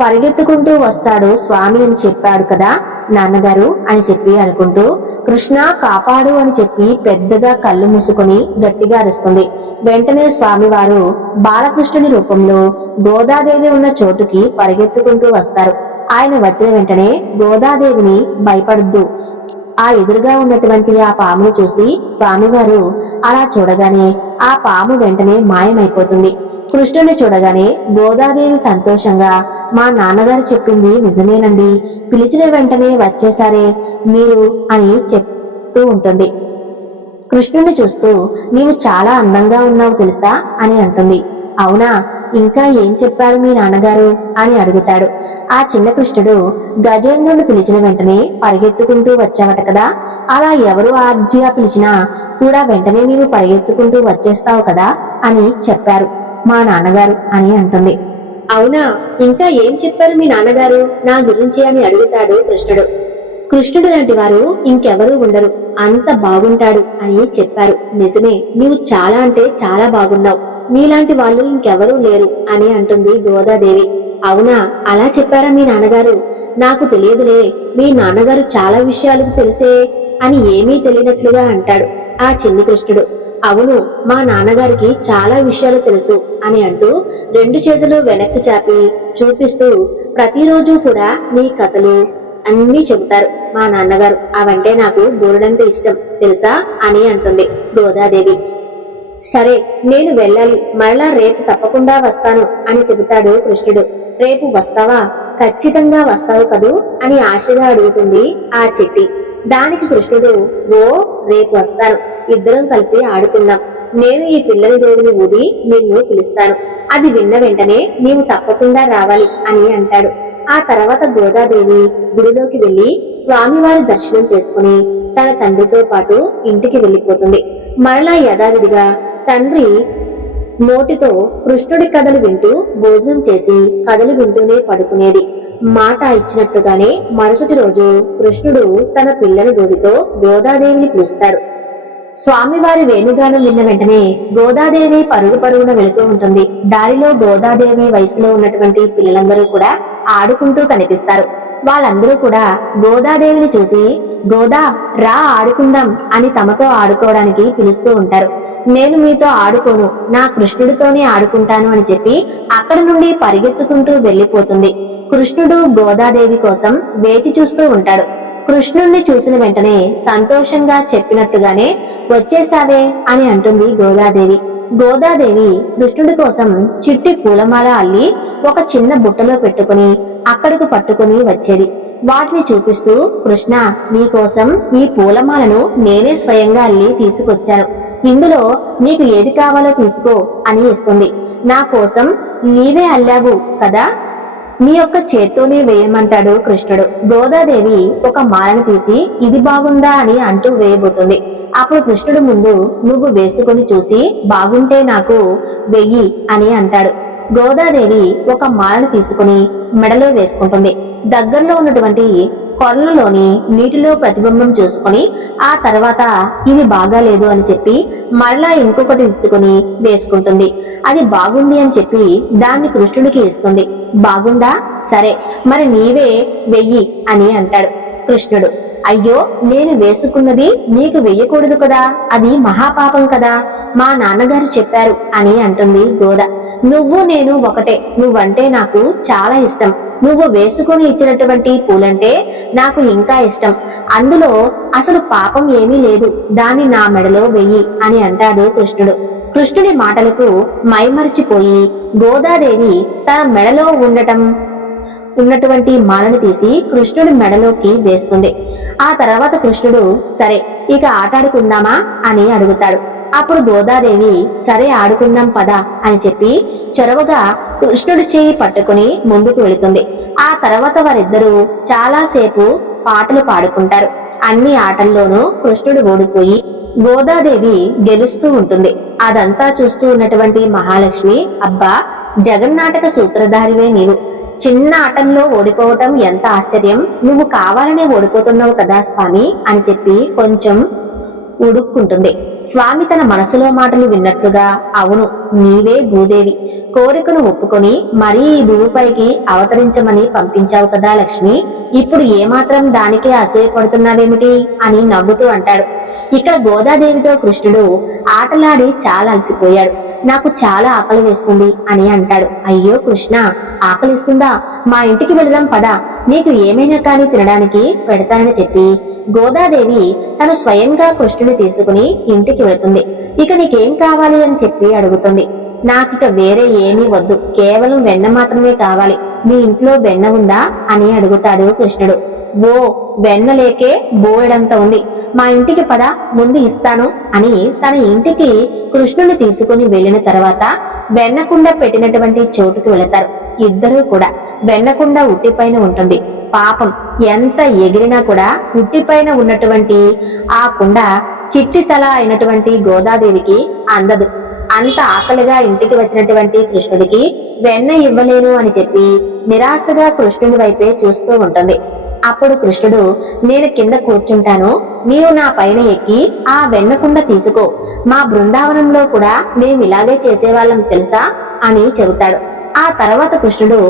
పరిగెత్తుకుంటూ వస్తాడు స్వామి అని చెప్పాడు కదా నాన్నగారు అని చెప్పి అనుకుంటూ కృష్ణ కాపాడు అని చెప్పి పెద్దగా కళ్ళు మూసుకొని గట్టిగా అరుస్తుంది. వెంటనే స్వామివారు బాలకృష్ణుని రూపంలో గోదాదేవి ఉన్న చోటుకి పరిగెత్తుకుంటూ వస్తారు. ఆయన వచ్చిన వెంటనే గోదాదేవిని భయపడద్దు, ఆ ఎదురుగా ఉన్నటువంటి ఆ పామును చూసి స్వామివారు అలా చూడగానే ఆ పాము వెంటనే మాయమైపోతుంది. కృష్ణుని చూడగానే గోదాదేవి సంతోషంగా మా నాన్నగారు చెప్పింది నిజమేనండి, పిలిచిన వెంటనే వచ్చేసారే మీరు అని చెప్తూ ఉంటుంది. కృష్ణుని చూస్తూ నీవు చాలా అందంగా ఉన్నావు తెలుసా అని అంటుంది. అవునా, ఇంకా ఏం చెప్పారు మీ నాన్నగారు అని అడుగుతాడు. ఆ చిన్న కృష్ణుడు గజేంద్రుని పిలిచిన వెంటనే పరిగెత్తుకుంటూ వచ్చావట కదా, అలా ఎవరు ఆర్జిగా పిలిచినా కూడా వెంటనే నీవు పరిగెత్తుకుంటూ వచ్చేస్తావు కదా అని చెప్పారు మా నాన్నగారు అని అంటుంది. అవునా, ఇంకా ఏం చెప్పారు మీ నాన్నగారు నా గురించి అని అడుగుతాడు కృష్ణుడు. కృష్ణుడు లాంటి వారు ఇంకెవరూ ఉండరు, అంత బాగుంటాడు అని చెప్పారు. నిజమే, నీవు చాలా అంటే చాలా బాగున్నావు, నీలాంటి వాళ్ళు ఇంకెవరూ లేరు అని అంటుంది గోదాదేవి. అవునా, అలా చెప్పారా మీ నాన్నగారు? నాకు తెలియదులే, మీ నాన్నగారు చాలా విషయాలు తెలిసే అని ఏమీ తెలియనట్లుగా అంటాడు ఆ చిన్ని కృష్ణుడు. అవును, మా నాన్నగారికి చాలా విషయాలు తెలుసు అని అంటూ రెండు చేతులు వెనక్కి చాపి చూపిస్తూ ప్రతిరోజు కూడా నీ కథలు అన్నీ చెబుతారు మా నాన్నగారు, అవంటే నాకు బోరుడంత ఇష్టం తెలుసా అని అంటుంది గోదాదేవి. సరే, నేను వెళ్ళాలి, మరలా రేపు తప్పకుండా వస్తాను అని చెబుతాడు కృష్ణుడు. రేపు వస్తావా? ఖచ్చితంగా వస్తావు కదూ అని ఆశగా అడుగుతుంది ఆ చిట్టి. దానికి కృష్ణుడు ఓ రేపు వస్తాను, ఇద్దరం కలిసి ఆడుకుందాం, నేను ఈ పిల్లల దేవుని ఊది నిన్ను పిలుస్తాను, అది విన్న వెంటనే నీవు తప్పకుండా రావాలి అని అంటాడు. ఆ తర్వాత గోదాదేవి గుడిలోకి వెళ్లి స్వామివారి దర్శనం చేసుకుని తన తండ్రితో పాటు ఇంటికి వెళ్లిపోతుంది. మరలా యథావిధిగా తండ్రి నోటితో కృష్ణుడి కథలు వింటూ భోజనం చేసి కథలు వింటూనే పడుకునేది. మాట ఇచ్చినట్లుగానే మరుసటి రోజు కృష్ణుడు తన పిల్లల గోవితో గోదాదేవిని పిలుస్తాడు. స్వామివారి వేణుగానం విన్న వెంటనే గోదాదేవి పరుగు పరుగున వెళుతూ ఉంటుంది. దారిలో గోదాదేవి వయసులో ఉన్నటువంటి పిల్లలందరూ కూడా ఆడుకుంటూ కనిపిస్తారు. వాళ్ళందరూ కూడా గోదాదేవిని చూసి గోదా రా ఆడుకుందాం అని తమతో ఆడుకోవడానికి పిలుస్తూ ఉంటారు. నేను మీతో ఆడుకోను, నా కృష్ణుడితోనే ఆడుకుంటాను అని చెప్పి అక్కడి నుండి పరిగెత్తుకుంటూ వెళ్లిపోతుంది. కృష్ణుడు గోదాదేవి కోసం వేచి చూస్తూ ఉంటాడు. కృష్ణుణ్ణి చూసిన వెంటనే సంతోషంగా చెప్పినట్టుగానే వచ్చేసావే అని అంటుంది గోదాదేవి. గోదాదేవి కృష్ణుడి కోసం చిట్టి పూలమాల అల్లి ఒక చిన్న బుట్టలో పెట్టుకుని అక్కడకు పట్టుకుని వచ్చేది. వాటిని చూపిస్తూ కృష్ణ, నీకోసం ఈ పూలమాలను నేనే స్వయంగా అల్లి తీసుకొచ్చాను, ఇందులో నీకు ఏది కావాలో తీసుకో అని ఇస్తుంది. నా కోసం నీవే అల్లావు కదా, నీ యొక్క చేత్తోనే వేయమంటాడు కృష్ణుడు. గోదాదేవి ఒక మాలను తీసి ఇది బాగుందా అని అంటూ వేయబోతుంది. అప్పుడు కృష్ణుడు ముందు నువ్వు వేసుకుని చూసి బాగుంటే నాకు వెయ్యి అని అంటాడు. గోదాదేవి ఒక మాలను తీసుకుని మెడలో వేసుకుంటుంది. దగ్గరలో ఉన్నటువంటి కొలనులోని నీటిలో ప్రతిబింబం చూసుకుని ఆ తర్వాత ఇది బాగాలేదు అని చెప్పి మరలా ఇంకొకటి తీసుకుని వేసుకుంటుంది. అది బాగుంది అని చెప్పి దాన్ని కృష్ణుడికి ఇస్తుంది. బాగుందా, సరే మరి నీవే వెయ్యి అని అంటాడు కృష్ణుడు. అయ్యో, నేను వేసుకున్నది నీకు వెయ్యకూడదు కదా, అది మహాపాపం కదా, మా నాన్నగారు చెప్పారు అని అంటుంది గోద. నువ్వు నేను ఒకటే, నువ్వంటే నాకు చాలా ఇష్టం, నువ్వు వేసుకుని ఇచ్చినటువంటి పూలంటే నాకు ఇంకా ఇష్టం, అందులో అసలు పాపం ఏమీ లేదు, దాన్ని నా మెడలో వెయ్యి అని అంటాడు కృష్ణుడు. కృష్ణుడి మాటలకు మైమరిచిపోయి గోదాదేవి తన మెడలో ఉన్నటువంటి మాలను తీసి కృష్ణుడి మెడలోకి వేస్తుంది. ఆ తర్వాత కృష్ణుడు సరే ఇక ఆటాడుకుందామా అని అడుగుతాడు. అప్పుడు గోదాదేవి సరే ఆడుకుందాం పదా అని చెప్పి చొరవగా కృష్ణుడి చేయి పట్టుకుని ముందుకు వెళుతుంది. ఆ తర్వాత వారిద్దరూ చాలాసేపు పాటలు పాడుకుంటారు. అన్ని ఆటల్లోనూ కృష్ణుడు ఓడిపోయి గోదాదేవి గెలుస్తూ ఉంటుంది. అదంతా చూస్తూ ఉన్నటువంటి మహాలక్ష్మి, అబ్బా జగన్నాటక సూత్రధారివే నీవు, చిన్న ఆటంలో ఓడిపోవటం ఎంత ఆశ్చర్యం, నువ్వు కావాలనే ఓడిపోతున్నావు కదా స్వామి అని చెప్పి కొంచెం ఉడుక్కుంటుంది. స్వామి తన మనసులో మాటలు విన్నట్లుగా, అవును నీవే భూదేవి, కోరికను ఒప్పుకొని మరీ ఈ భూమిపైకి అవతరించమని పంపించావు కదా లక్ష్మి, ఇప్పుడు ఏమాత్రం దానికే అసూయపడుతున్నావేమిటి అని నవ్వుతూ అంటాడు. ఇక్కడ గోదాదేవితో కృష్ణుడు ఆటలాడి చాలా అలసిపోయాడు. నాకు చాలా ఆకలి వేస్తుంది అని అంటాడు. అయ్యో కృష్ణ, ఆకలిస్తుందా, మా ఇంటికి వెళదాం పదా, నీకు ఏమైనా కానీ తినడానికి పెడతానని చెప్పి గోదాదేవి తను స్వయంగా కృష్ణుని తీసుకుని ఇంటికి వెళుతుంది. ఇక నీకేం కావాలి అని చెప్పి అడుగుతుంది. నాకిక వేరే ఏమీ వద్దు, కేవలం వెన్న మాత్రమే కావాలి, మీ ఇంట్లో వెన్న ఉందా అని అడుగుతాడు కృష్ణుడు. ఓ వెన్న లేకే బోయడంత ఉంది, మా ఇంటికి పద ముందు ఇస్తాను అని తన ఇంటికి కృష్ణుని తీసుకుని వెళ్లిన తర్వాత వెన్నకుండ పెట్టినటువంటి చోటుకు వెళతారు. ఇద్దరూ కూడా వెన్నకుండ ఉట్టిపైన ఉంటుంది. పాపం ఎంత ఎగిరినా కూడా ఉట్టిపైన ఉన్నటువంటి ఆ కుండ చిట్టి తల అయినటువంటి గోదాదేవికి అందదు. అంత ఆకలిగా ఇంటికి వచ్చినటువంటి కృష్ణుడికి వెన్న ఇవ్వలేను అని చెప్పి నిరాశగా కృష్ణుడి వైపే చూస్తూ ఉంటుంది. అప్పుడు కృష్ణుడు, నేను కింద కూర్చుంటాను, నీవు నా పైన ఎక్కి ఆ వెన్నకుండ తీసుకో, మా బృందావనంలో కూడా మేము ఇలాగే చేసేవాళ్ళం తెలుసా అని చెబుతాడు. ఆ తర్వాత కృష్ణుడు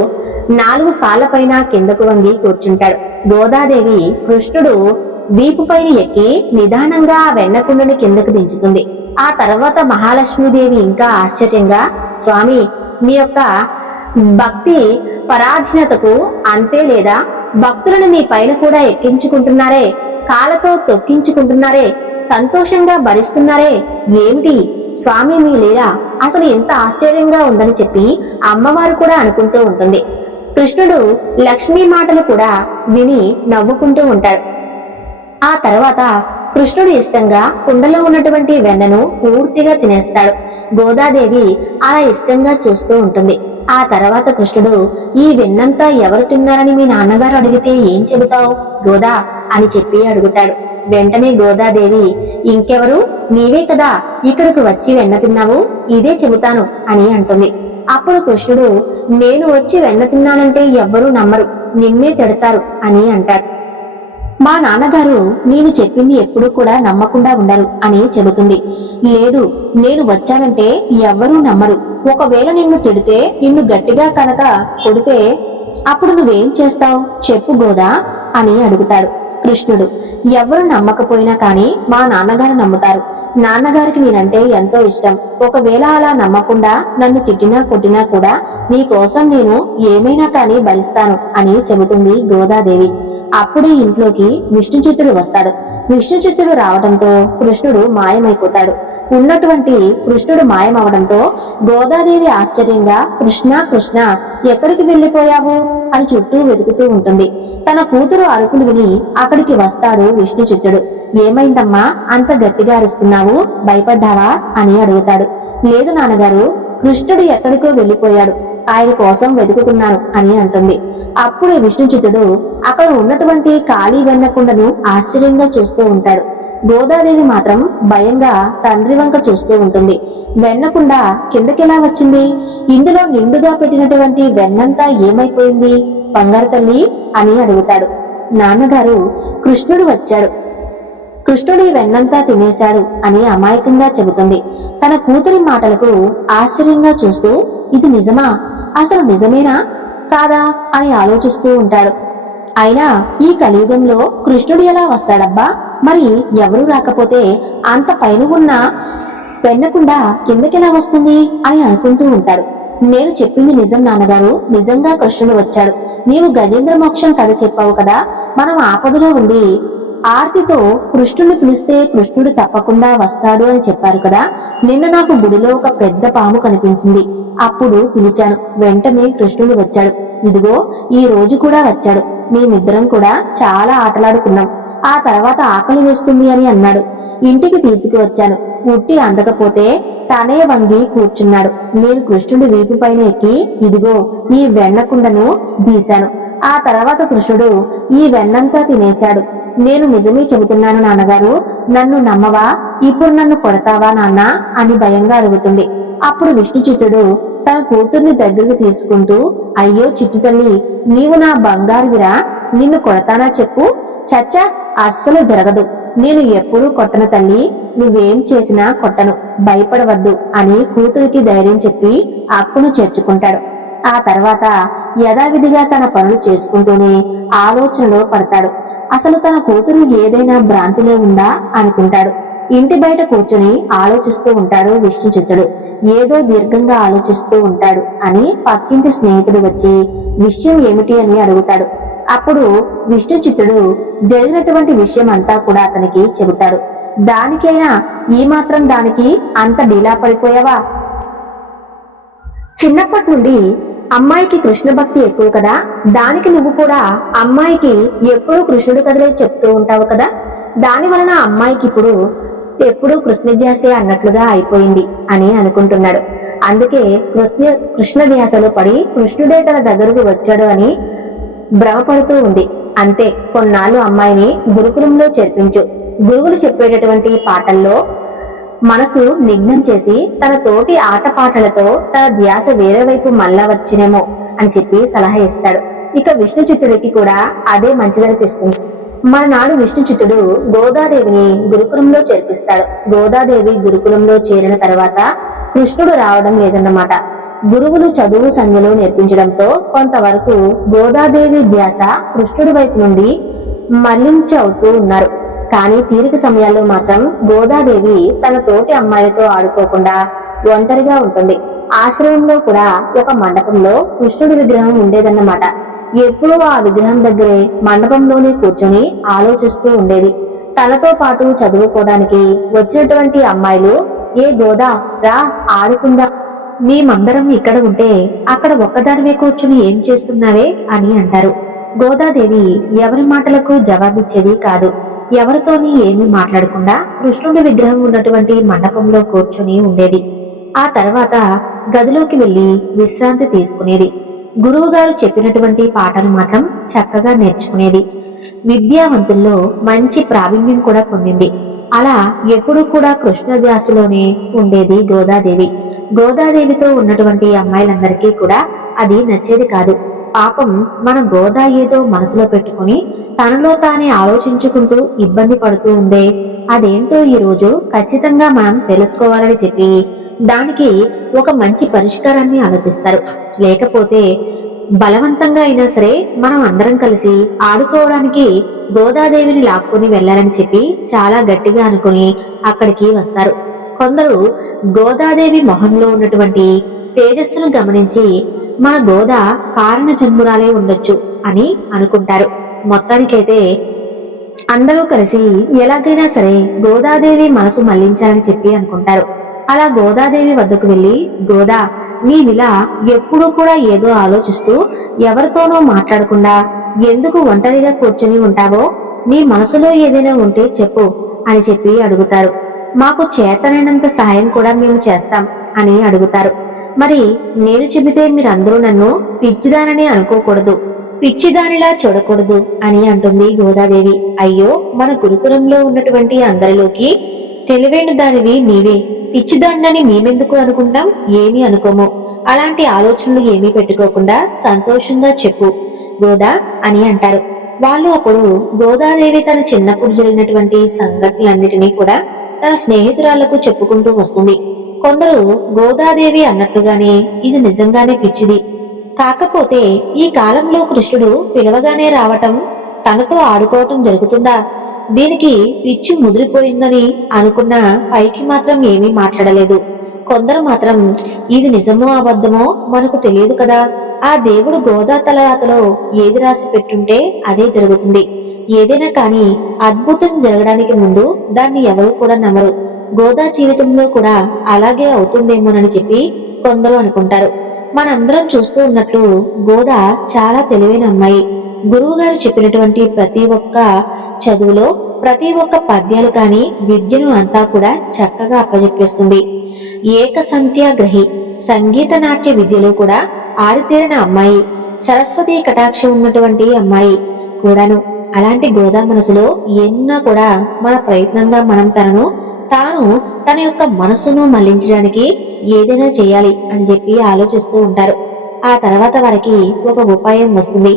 4 కాళ్ళపైన కిందకు వంగి కూర్చుంటాడు. గోదాదేవి కృష్ణుడు వీపు పైన ఎక్కి నిదానంగా ఆ వెన్నకుండని కిందకు దించుతుంది. ఆ తర్వాత మహాలక్ష్మీదేవి ఇంకా ఆశ్చర్యంగా, స్వామి మీ యొక్క భక్తి పరాధీనతకు అంతే లేదా, భక్తులను మీ పైన కూడా ఎక్కించుకుంటున్నారే, కాళ్ళతో తొక్కించుకుంటున్నారే, సంతోషంగా భరిస్తున్నారే, ఏమిటి స్వామి మీ లీల, అసలు ఎంత ఆశ్చర్యంగా ఉందని చెప్పి అమ్మవారు కూడా అనుకుంటూ ఉంటుంది. కృష్ణుడు లక్ష్మీ మాటలు కూడా విని నవ్వుకుంటూ ఉంటాడు. ఆ తర్వాత కృష్ణుడు ఇష్టంగా కుండలో ఉన్నటువంటి వెన్నను పూర్తిగా తినేస్తాడు. గోదాదేవి అలా ఇష్టంగా చూస్తూ ఉంటుంది. ఆ తర్వాత కృష్ణుడు, ఈ వెన్నంతా ఎవరు తిన్నారని మీ నాన్నగారు అడిగితే ఏం చెబుతావు గోదా అని చెప్పి అడుగుతాడు. వెంటనే గోదాదేవి, ఇంకెవరు, నీవే కదా ఇక్కడికి వచ్చి వెన్న తిన్నావు, ఇదే చెబుతాను అని అంటుంది. అప్పుడు కృష్ణుడు, నేను వచ్చి వెన్న తిన్నానంటే ఎవ్వరూ నమ్మరు, నిన్నే తిడతారు అని అంటాడు. మా నాన్నగారు నీవు చెప్పింది ఎప్పుడూ కూడా నమ్మకుండా ఉండరు అని చెబుతుంది. లేదు, నేను వచ్చానంటే ఎవ్వరూ నమ్మరు, ఒకవేళ నిన్ను తిడితే, నిన్ను గట్టిగా కనుక కొడితే అప్పుడు నువ్వేం చేస్తావు చెప్పు గోదా అని అడుగుతాడు. కృష్ణుడు, ఎవరు నమ్మకపోయినా కానీ మా నాన్నగారు నమ్ముతారు, నాన్నగారికి నేనంటే ఎంతో ఇష్టం, ఒకవేళ అలా నమ్మకుండా నన్ను తిట్టినా కొట్టినా కూడా నీ కోసం నేను ఏమైనా కానీ భరిస్తాను అని చెబుతుంది గోదాదేవి. అప్పుడే ఇంట్లోకి విష్ణుచిత్తుడు వస్తాడు. విష్ణుచిత్తుడు రావడంతో కృష్ణుడు మాయమైపోతాడు. ఉన్నటువంటి కృష్ణుడు మాయమవడంతో గోదాదేవి ఆశ్చర్యంగా, కృష్ణ కృష్ణ ఎక్కడికి వెళ్లిపోయావు అని చుట్టూ వెతుకుతూ ఉంటుంది. తన కూతురు అరుపులు విని అక్కడికి వస్తాడు విష్ణుచిత్తుడు. ఏమైందమ్మా అంత గట్టిగా అరుస్తున్నావు, భయపడ్డావా అని అడుగుతాడు. లేదు నాన్నగారు, కృష్ణుడు ఎక్కడికో వెళ్లిపోయాడు, ఆయన కోసం వెతుకుతున్నాను అని అంటుంది. అప్పుడే విష్ణుచిత్తుడు అక్కడ ఉన్నటువంటి ఖాళీ వెన్నకుండను ఆశ్చర్యంగా చూస్తూ ఉంటాడు. గోదాదేవి మాత్రం భయంగా తండ్రి వంక చూస్తూ ఉంటుంది. వెన్నకుండ కిందకెలా వచ్చింది, ఇందులో నిండుగా పెట్టినటువంటి వెన్నంతా ఏమైపోయింది బంగారు తల్లి అని అడుగుతాడు. నాన్నగారు, కృష్ణుడు వచ్చాడు, కృష్ణుడి వెన్నంతా తినేశాడు అని అమాయకంగా చెబుతుంది. తన కూతురి మాటలకు ఆశ్చర్యంగా చూస్తూ, ఇది నిజమా, అసలు నిజమేనా కాదా అని ఆలోచిస్తూ ఉంటాడు. అయినా ఈ కలియుగంలో కృష్ణుడు ఎలా వస్తాడబ్బా, మరి ఎవరూ రాకపోతే అంత పైన ఉన్న వెన్నకుండా కిందకెలా వస్తుంది అని అనుకుంటూ ఉంటాడు. నేను చెప్పింది నిజం నాన్నగారు, నిజంగా కృష్ణుడు వచ్చాడు. నీవు గజేంద్ర మోక్షం కథ చెప్పావు కదా, మనం ఆపదలో ఉండి ఆర్తితో కృష్ణుని పిలిస్తే కృష్ణుడు తప్పకుండా వస్తాడు అని చెప్పారు కదా. నిన్న నాకు గుడిలో ఒక పెద్ద పాము కనిపించింది. అప్పుడు పిలిచాను, వెంటనే కృష్ణుడు వచ్చాడు. ఇదిగో ఈ రోజు కూడా వచ్చాడు. మేమిద్దరం కూడా చాలా ఆటలాడుకున్నాం. ఆ తర్వాత ఆకలి వేస్తుంది అని అన్నాడు. ఇంటికి తీసుకువచ్చాను. ఉట్టి అందకపోతే తనే వంగి కూర్చున్నాడు. నేను కృష్ణుడి వీపు పైన ఎక్కి ఇదిగో ఈ వెన్న కుండను తీశాను. ఆ తర్వాత కృష్ణుడు ఈ వెన్నంతా తినేశాడు. నేను నిజమే చెబుతున్నాను నాన్నగారు, నన్ను నమ్మవా? ఇప్పుడు నన్ను కొడతావా నాన్న అని భయంగా అడుగుతుంది. అప్పుడు విష్ణు చిత్తుడు తన కూతుర్ని దగ్గరికి తీసుకుంటూ, అయ్యో చిట్టు తల్లి, నీవు నా బంగారువిరా, నిన్ను కొడతానా చెప్పు? చచ్చా, అస్సలు జరగదు. నేను ఎప్పుడూ కొట్టను తల్లి, నువ్వేం చేసినా కొట్టను, భయపడవద్దు అని కూతురికి ధైర్యం చెప్పి అక్కును చేర్చుకుంటాడు. ఆ తర్వాత యథావిధిగా తన పనులు చేసుకుంటూనే ఆలోచనలో పడతాడు. అసలు తన కూతురు ఏదైనా భ్రాంతిలో ఉందా అనుకుంటాడు. ఇంటి బయట కూర్చుని ఆలోచిస్తూ ఉంటాడు విష్ణుచిత్తుడు. ఏదో దీర్ఘంగా ఆలోచిస్తూ ఉంటాడు అని పక్కింటి స్నేహితుడు వచ్చి విషయం ఏమిటి అని అడుగుతాడు. అప్పుడు విష్ణుచిత్తుడు జరిగినటువంటి విషయం అంతా కూడా అతనికి చెబుతాడు. దానికైనా ఈ మాత్రం దానికి అంత డీలా పడిపోయావా? చిన్నప్పటి నుండి అమ్మాయికి కృష్ణ భక్తి ఎక్కువ కదా, దానికి నువ్వు కూడా అమ్మాయికి ఎప్పుడూ కృష్ణుడి కథలే చెప్తూ ఉంటావు కదా. దాని వలన అమ్మాయికి ఇప్పుడు ఎప్పుడూ కృష్ణధ్యాసే అన్నట్లుగా అయిపోయింది అని అనుకుంటున్నాడు. అందుకే కృష్ణ ధ్యాసలో పడి కృష్ణుడే తన దగ్గరకు వచ్చాడు అని భ్రమపడుతూ ఉంది. అంతే, కొన్నాళ్ళు అమ్మాయిని గురుకులంలో చేర్పించు. గురువులు చెప్పేటటువంటి పాటల్లో మనసు నిఘ్నం చేసి తన తోటి ఆటపాటలతో తన ధ్యాస వేరే వైపు మళ్ళా వచ్చినేమో అని చెప్పి సలహా ఇస్తాడు. ఇక విష్ణుచిత్తుడికి కూడా అదే మంచిదనిపిస్తుంది. మరునాడు విష్ణుచిత్తుడు గోదాదేవిని గురుకులంలో చేర్పిస్తాడు. గోదాదేవి గురుకులంలో చేరిన తర్వాత కృష్ణుడు రావడం లేదన్నమాట. గురువులు చదువు సంధ్యలో నేర్పించడంతో కొంతవరకు గోదాదేవి ధ్యాస కృష్ణుడి వైపు నుండి మళ్లించవుతూ ఉన్నారు. కానీ తీరిక సమయాల్లో మాత్రం గోదాదేవి తన తోటి అమ్మాయిలతో ఆడుకోకుండా ఒంటరిగా ఉంటుంది. ఆశ్రమంలో కూడా ఒక మండపంలో కృష్ణుడి విగ్రహం ఉండేదన్నమాట. ఎప్పుడూ ఆ విగ్రహం దగ్గరే మండపంలోనే కూర్చొని ఆలోచిస్తూ ఉండేది. తనతో పాటు చదువుకోవడానికి వచ్చినటువంటి అమ్మాయిలు, ఏ గోదా రా ఆడుకుందా, మేమందరం ఇక్కడ ఉంటే అక్కడ ఒక్కదానివే కూర్చుని ఏం చేస్తున్నావే అని అంటారు. గోదాదేవి ఎవరి మాటలకు జవాబిచ్చేది కాదు. ఎవరితోని ఏమీ మాట్లాడకుండా కృష్ణుడి విగ్రహం ఉన్నటువంటి మండపంలో కూర్చుని ఉండేది. ఆ తర్వాత గదిలోకి వెళ్లి విశ్రాంతి తీసుకునేది. గురువు గారు చెప్పినటువంటి పాటలు మాత్రం చక్కగా నేర్చుకునేది. విద్యావంతుల్లో మంచి ప్రావీణ్యం కూడా పొందింది. అలా ఎప్పుడూ కూడా కృష్ణధ్యాసలోనే ఉండేది గోదాదేవి. గోదాదేవితో ఉన్నటువంటి అమ్మాయిలందరికీ కూడా అది నచ్చేది కాదు. పాపం మన గోదా ఏదో మనసులో పెట్టుకుని తనలో తానే ఆలోచించుకుంటూ ఇబ్బంది పడుతూ ఉందే, అదేంటో ఈ రోజు ఖచ్చితంగా మనం తెలుసుకోవాలని చెప్పి దానికి ఒక మంచి పరిష్కారాన్ని ఆలోచిస్తారు. లేకపోతే బలవంతంగా అయినా సరే మనం అందరం కలిసి ఆడుకోవడానికి గోదాదేవిని లాక్కొని వెళ్లాలని చెప్పి చాలా గట్టిగా అనుకుని అక్కడికి వస్తారు. కొందరు గోదాదేవి మొహంలో ఉన్నటువంటి తేజస్సును గమనించి మన గోదా కారణ జన్మురాలే ఉండొచ్చు అని అనుకుంటారు. మొత్తానికైతే అందరూ కలిసి ఎలాగైనా సరే గోదాదేవి మనసు మళ్లించాలని చెప్పి అనుకుంటారు. అలా గోదాదేవి వద్దకు వెళ్లి, గోదా, నీవిలా ఎప్పుడూ కూడా ఏదో ఆలోచిస్తూ ఎవరితోనో మాట్లాడకుండా ఎందుకు ఒంటరిగా కూర్చొని ఉంటావో, నీ మనసులో ఏదైనా ఉంటే చెప్పు అని చెప్పి అడుగుతారు. మాకు చేతనైనంత సహాయం కూడా మేము చేస్తాం అని అడుగుతారు. మరి నేను చెబితే మీరందరూ నన్ను పిచ్చిదానని అనుకోకూడదు, పిచ్చిదానిలా చూడకూడదు అని అంటుంది గోదాదేవి. అయ్యో, మన గురుకులంలో ఉన్నటువంటి అందరిలోకి తెలివైన దానివి నీవే, పిచ్చిదాన్నని మేమెందుకు అనుకుంటాం? ఏమీ అనుకోము. అలాంటి ఆలోచనలు ఏమీ పెట్టుకోకుండా సంతోషంగా చెప్పు గోదా అని అంటారు. వాళ్ళు అప్పుడు గోదాదేవి తన చిన్నప్పుడు జరిగినటువంటి సంఘటనలన్నిటినీ కూడా తన స్నేహితురాళ్లకు చెప్పుకుంటూ వస్తుంది. కొందరు గోదాదేవి అన్నట్లుగానే ఇది నిజంగానే పిచ్చిది, కాకపోతే ఈ కాలంలో కృష్ణుడు పిలవగానే రావటం, తనతో ఆడుకోవటం జరుగుతుందా, దీనికి పిచ్చి ముదిరిపోయిందని అనుకున్న పైకి మాత్రం ఏమీ మాట్లాడలేదు. కొందరు మాత్రం ఇది నిజమో అబద్ధమో మనకు తెలియదు కదా, ఆ దేవుడు గోదా తలరాతలో ఏది రాసి పెట్టుంటే అదే జరుగుతుంది, ఏదైనా కానీ అద్భుతం జరగడానికి ముందు దాన్ని ఎవరు కూడా నమ్మరు. గోదా జీవితంలో కూడా అలాగే అవుతుందేమోనని చెప్పి కొందరు అనుకుంటారు. మనందరం చూస్తూ ఉన్నట్లు గోదా చాలా తెలివైన అమ్మాయి. గురువు గారు చెప్పినటువంటి ప్రతి ఒక్క చదువులో ప్రతి ఒక్క పద్యాలు కాని విద్యను అంతా కూడా చక్కగా అప్పజెప్పేస్తుంది. ఏకసంధ్యాగ్రహి, సంగీత నాట్య విద్యలో కూడా ఆరితేరిన అమ్మాయి, సరస్వతి కటాక్షం ఉన్నటువంటి అమ్మాయి కూడాను. అలాంటి గోదా మనసులో ఎన్నా కూడా మన ప్రయత్నంగా మనం తాను తన యొక్క మనసును మళ్లించడానికి ఏదైనా చేయాలి అని చెప్పి ఆలోచిస్తూ ఉంటారు. ఆ తర్వాత వారికి ఒక ఉపాయం వస్తుంది.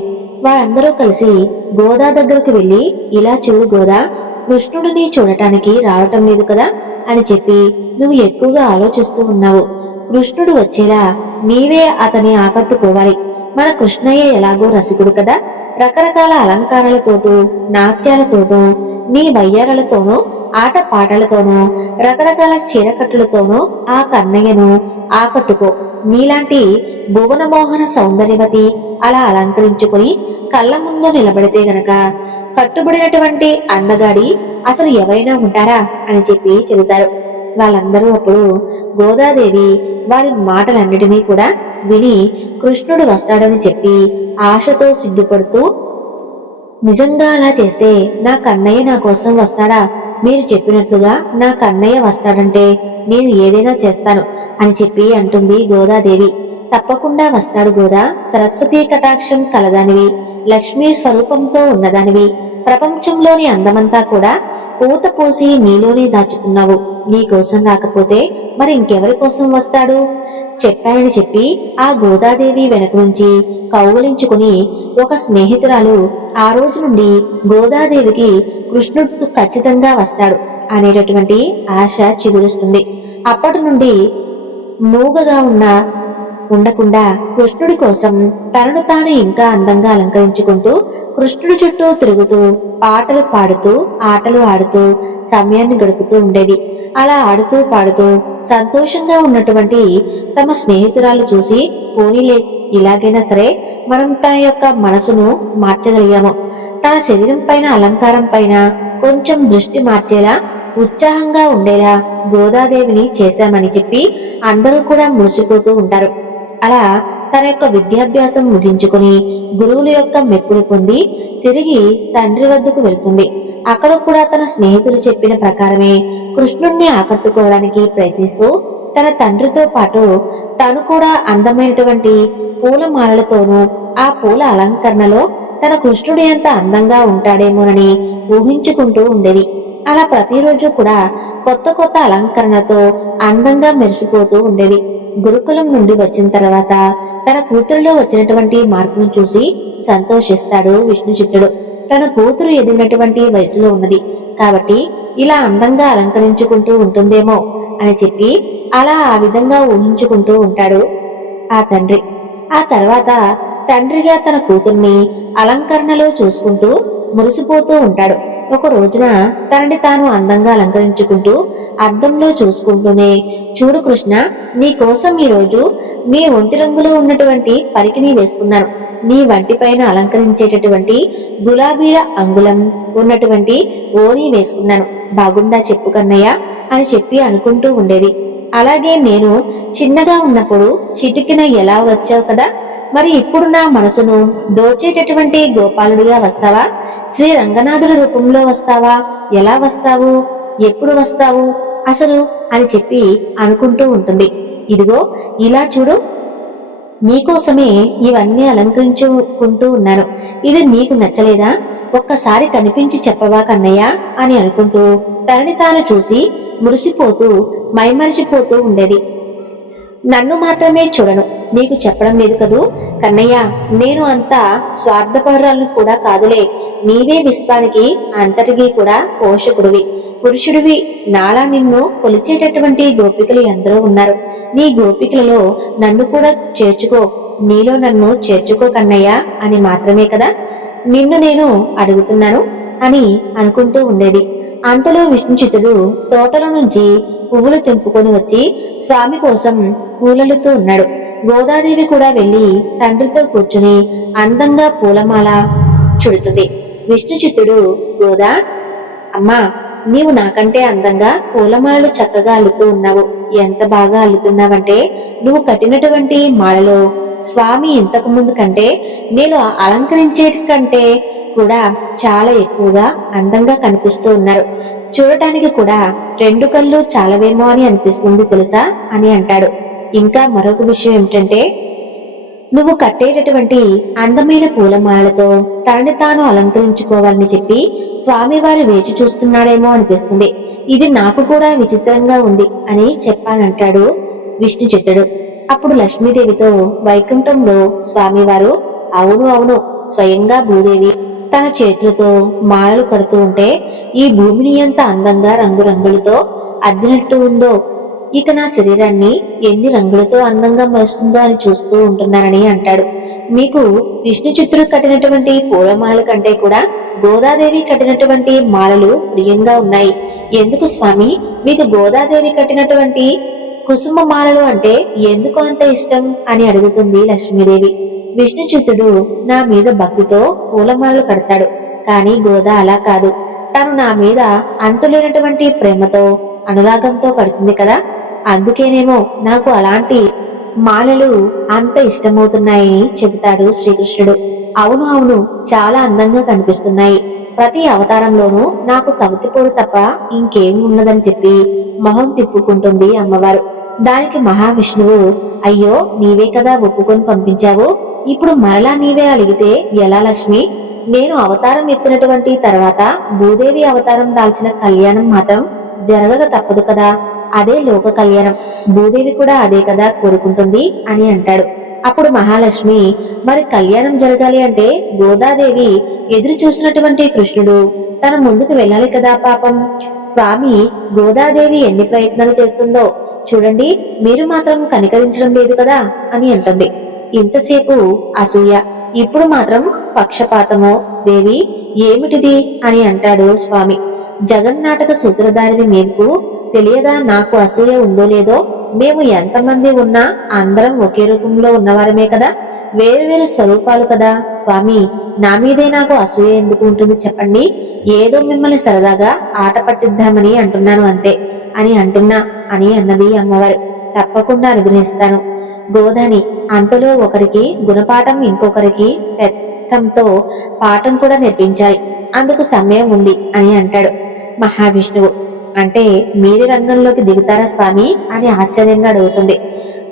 వారందరూ కలిసి గోదా దగ్గరకు వెళ్లి, ఇలా చూడు గోదా, కృష్ణుడిని చూడటానికి రావటం లేదు కదా అని చెప్పి నువ్వు ఎక్కువగా ఆలోచిస్తూ ఉన్నావు. కృష్ణుడు వచ్చేలా నీవే అతని ఆకట్టుకోవాలి. మన కృష్ణయ్య ఎలాగో రసికుడు కదా, రకరకాల అలంకారాలతోటూ నాట్యాలతోనూ నీ వయ్యారాలతోనూ ఆట పాటలతోనూ రకరకాల చీరకట్టులతోనూ ఆ కన్నయ్యను ఆకట్టుకో. నీలాంటి భువనమోహన సౌందర్యవతి అలా అలంకరించుకుని కళ్ళ ముందు నిలబడితే గనక కట్టుబడినటువంటి అందగాడి అసలు ఎవరైనా ఉంటారా అని చెప్పి చెబుతారు. వాళ్ళందరూ అప్పుడు గోదాదేవి వారి మాటలన్నిటినీ కూడా విని కృష్ణుడు వస్తాడని చెప్పి ఆశతో సిగ్గుపడుతూ, నిజంగా అలా చేస్తే నా కన్నయ్య నా కోసం వస్తాడా? మీరు చెప్పినట్లుగా నా కన్నయ్య వస్తాడంటే నేను ఏదైనా చేస్తాను అని చెప్పి అంటుంది గోదాదేవి. తప్పకుండా వస్తాడు గోదా, సరస్వతీ కటాక్షం కలదానివి, లక్ష్మీ స్వరూపంతో ఉన్నదానివి, ప్రపంచంలోని అందమంతా కూడా పూత పోసి నీలోనే దాచుకున్నావు. నీ కోసం రాకపోతే మరి ఇంకెవరి కోసం వస్తాడు? చెప్పానని చెప్పి ఆ గోదాదేవి వెనక నుంచి కౌగులించుకుని ఒక స్నేహితురాలు ఆ రోజు నుండి గోదాదేవికి కృష్ణుడు ఖచ్చితంగా వస్తాడు అనేటటువంటి ఆశ చిగురుస్తుంది. అప్పటి నుండి మూగగా ఉండకుండా కృష్ణుడి కోసం తనను తాను ఇంకా అందంగా అలంకరించుకుంటూ కృష్ణుడి చుట్టూ తిరుగుతూ పాటలు పాడుతూ ఆటలు ఆడుతూ సమయాన్ని గడుపుతూ ఉండేది. అలా ఆడుతూ పాడుతూ సంతోషంగా ఉన్నటువంటి తమ స్నేహితురాలు చూసి, పోనీలే, ఇలాగైనా సరే మనం తన యొక్క మనసును మార్చగలిగాము, తన శరీరం పైన అలంకారం పైన కొంచెం దృష్టి మార్చేలా ఉత్సాహంగా ఉండేలా గోదాదేవిని చేశామని చెప్పి అందరూ కూడా మురిసిపోతూ ఉంటారు. అలా తన యొక్క విద్యాభ్యాసం ముగించుకుని గురువుల యొక్క మెప్పులు పొంది తిరిగి తండ్రి వద్దకు వెళ్తుంది. అక్కడ కూడా తన స్నేహితులు చెప్పిన ప్రకారమే కృష్ణుణ్ణి ఆకట్టుకోవడానికి ప్రయత్నిస్తూ తన తండ్రితో పాటు తను కూడా అందమైనటువంటి పూలమాలలతోనూ ఆ పూల అలంకరణలో తన కృష్ణుడు ఎంత అందంగా ఉంటాడేమోనని ఊహించుకుంటూ ఉండేది. అలా ప్రతిరోజు కూడా కొత్త కొత్త అలంకరణతో అందంగా మెరిసిపోతూ ఉండేది. గురుకులం నుండి వచ్చిన తర్వాత తన కూతురులో వచ్చినటువంటి మార్పును చూసి సంతోషిస్తాడు విష్ణుచిత్తుడు. తన కూతురు ఎదిగినటువంటి వయసులో ఉన్నది కాబట్టి ఇలా అందంగా అలంకరించుకుంటూ ఉంటుందేమో అని చెప్పి అలా ఆ విధంగా ఊహించుకుంటూ ఉంటాడు ఆ తండ్రి. ఆ తర్వాత తండ్రిగా తన కూతుర్ని అలంకరణలో చూసుకుంటూ మురిసిపోతూ ఉంటాడు. ఒక రోజున తనని తాను అందంగా అలంకరించుకుంటూ అద్దంలో చూసుకుంటూనే, చూడు కృష్ణ, నీ కోసం ఈరోజు నీ ఒంటి రంగులో ఉన్నటువంటి పరికిణి వేసుకున్నాను, నీ వంటి పైన అలంకరించేటటువంటి గులాబీల అంగుళం ఉన్నటువంటి ఓణి వేసుకున్నాను, బాగుందా చెప్పు కన్నయ్య అని చెప్పి అనుకుంటూ ఉండేది. అలాగే నేను చిన్నగా ఉన్నప్పుడు చిటికిన ఎలా వచ్చావు కదా, మరి ఇప్పుడు నా మనసును దోచేటటువంటి గోపాలుడిగా వస్తావా? శ్రీ రంగనాథుల రూపంలో వస్తావా? ఎలా వస్తావు? ఎప్పుడు వస్తావు అసలు అని చెప్పి అనుకుంటూ ఉంటుంది. ఇదిగో ఇలా చూడు, నీకోసమే ఇవన్నీ అలంకరించుకుంటూ ఉన్నాను, ఇది నీకు నచ్చలేదా? ఒక్కసారి కనిపించి చెప్పవా కన్నయ్య అని అనుకుంటూ తనని తాను చూసి మురిసిపోతూ మైమరిచిపోతూ ఉండేది. నన్ను మాత్రమే చూడను, నీకు చెప్పడం లేదు కదూ కన్నయ్య, నేను అంతా స్వార్థపరురాలను కూడా కాదులే, నీవే విశ్వానికి అంతటికీ కూడా పోషకుడివి, పురుషుడివి. నాలా నిన్ను కొలిచేటటువంటి గోపికలు ఎందరో ఉన్నారు, నీ గోపికలలో నన్ను కూడా చేర్చుకో, నీలో నన్ను చేర్చుకో కన్నయ్య అని మాత్రమే కదా నిన్ను నేను అడుగుతున్నాను అని అనుకుంటూ ఉండేది. అంతలో విష్ణుచిత్తుడు తోటల నుంచి పువ్వులు తెంపుకొని వచ్చి స్వామి కోసం పూలలుతూ ఉన్నాడు. గోదాదేవి కూడా వెళ్లి తండ్రితో కూర్చుని అందంగా పూలమాల చుడుతుంది. విష్ణుచిత్తుడు గోదా, అమ్మా, నీవు నాకంటే అందంగా పూలమాలలు చక్కగా అల్లుతూ ఉన్నావు. ఎంత బాగా అల్లుతున్నావంటే నువ్వు కట్టినటువంటి మాలలో స్వామి ఇంతకు ముందు కంటే నేను అలంకరించే కంటే కూడా చాలా ఎక్కువగా అందంగా కనిపిస్తూ ఉన్నారు. చూడటానికి కూడా రెండు కళ్ళు చాలవేమో అని అనిపిస్తుంది తెలుసా అని అంటాడు. ఇంకా మరొక విషయం ఏమిటంటే, నువ్వు కట్టేటటువంటి అందమైన పూలమాలతో తనని తాను అలంకరించుకోవాలని చెప్పి స్వామివారు వేచి చూస్తున్నాడేమో అనిపిస్తుంది. ఇది నాకు కూడా విచిత్రంగా ఉంది అని చెప్పానంటాడు విష్ణుచిత్తుడు. అప్పుడు లక్ష్మీదేవితో వైకుంఠంలో స్వామివారు, అవును అవును, స్వయంగా భూదేవి తన చేతులతో మాలలు కడుతూ ఉంటే ఈ భూమిని ఎంత అందంగా రంగురంగులతో అద్దినట్టు ఉందో, ఇక నా శరీరాన్ని ఎన్ని రంగులతో అందంగా మరుస్తుందో అని చూస్తూ ఉంటున్నానని అంటాడు. మీకు విష్ణుచిత్తుడు కట్టినటువంటి పూలమాలల కంటే కూడా గోదాదేవి కట్టినటువంటి మాలలు ప్రియంగా ఉన్నాయి. ఎందుకు స్వామి మీకు గోదాదేవి కట్టినటువంటి కుసుమ మాలలు అంటే ఎందుకు అంత ఇష్టం అని అడుగుతుంది లక్ష్మీదేవి. విష్ణుచిత్తుడు నా మీద భక్తితో పూలమాలలు కడతాడు, కానీ గోదా అలా కాదు. తను నా మీద అంతులేనటువంటి ప్రేమతో అనురాగంతో కడుతుంది కదా, అందుకేనేమో నాకు అలాంటి మాలలు అంత ఇష్టమవుతున్నాయని చెబుతాడు శ్రీకృష్ణుడు. అవును అవును, చాలా అందంగా కనిపిస్తున్నాయి. ప్రతి అవతారంలోనూ నాకు సవతిపోడు తప్ప ఇంకేమి ఉన్నదని చెప్పి మొహం తిప్పుకుంటుంది అమ్మవారు. దానికి మహావిష్ణువు, అయ్యో నీవే కదా ఒప్పుకొని పంపించావు, ఇప్పుడు మరలా నీవే అడిగితే ఎలా లక్ష్మి? నేను అవతారం ఎత్తినటువంటి తర్వాత భూదేవి అవతారం దాల్చిన కళ్యాణం మాత్రం జరగక తప్పదు కదా, అదే లోక కళ్యాణం, భూదేవి కూడా అదే కదా కోరుకుంటుంది అని అంటాడు. అప్పుడు మహాలక్ష్మి, మరి కళ్యాణం జరగాలి అంటే గోదాదేవి ఎదురు చూసినటువంటి కృష్ణుడు తన ముందుకు వెళ్ళాలి కదా పాపం. స్వామి గోదాదేవి ఎన్ని ప్రయత్నాలు చేస్తుందో చూడండి, మీరు మాత్రం కనికరించడం లేదు కదా అని అంటుంది. ఇంతసేపు అసూయ, ఇప్పుడు మాత్రం పక్షపాతమో దేవి, ఏమిటిది అని అంటాడు స్వామి. జగన్నాటక సూత్రధారిని మీకు తెలియదా నాకు అసూయ ఉందో లేదో? మేము ఎంతమంది ఉన్నా అందరం ఒకే రూపంలో ఉన్నవారమే కదా, వేరు స్వరూపాలు కదా స్వామి, నా మీదే నాకు అసూయ ఎందుకు ఉంటుంది చెప్పండి? ఏదో మిమ్మల్ని సరదాగా ఆట పట్టిద్దామని అంటున్నాను అంతే అని అంటున్నా అని అన్నది అమ్మవారు. తప్పకుండా అనుగ్రహిస్తాను గోదాని. అంతలో ఒకరికి గుణపాఠం, ఇంకొకరికి పెత్తంతో పాఠం కూడా నేర్పించాలి, అందుకు సమయం ఉంది అని అంటాడు మహావిష్ణువు. అంటే మీరే రంగంలోకి దిగుతారా స్వామి అని ఆశ్చర్యంగా అడుగుతుంది.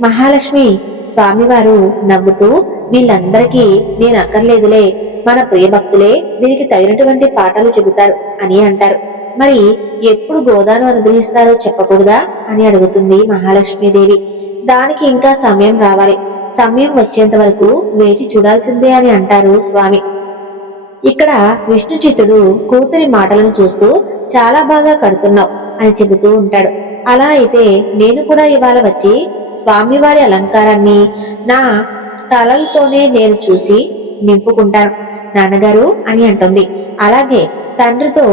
మహాలక్ష్మి స్వామివారు నవ్వుతూ, వీళ్ళందరికీ నేను అక్కర్లేదులే, మన ప్రియ భక్తులే దీనికి తగినటువంటి పాఠాలు చెబుతారు అని అంటారు. మరి ఎప్పుడు గోదాను అనుగ్రహిస్తారో చెప్పకూడదా అని అడుగుతుంది మహాలక్ష్మీదేవి. దానికి ఇంకా సమయం రావాలి, సమయం వచ్చేంత వరకు వేచి చూడాల్సిందే అని అంటారు స్వామి. ఇక్కడ విష్ణుచిత్తుడు కూతురి మాటలను చూస్తూ చాలా బాగా కడుతున్నావు అని చెబుతూ ఉంటాడు. అలా అయితే నేను కూడా ఇవాళ వచ్చి స్వామివారి అలంకారాన్ని నా తలలతోనే నేను చూసి నింపుకుంటాను నాన్నగారు అని అంటుంది. అలాగే తండ్రితో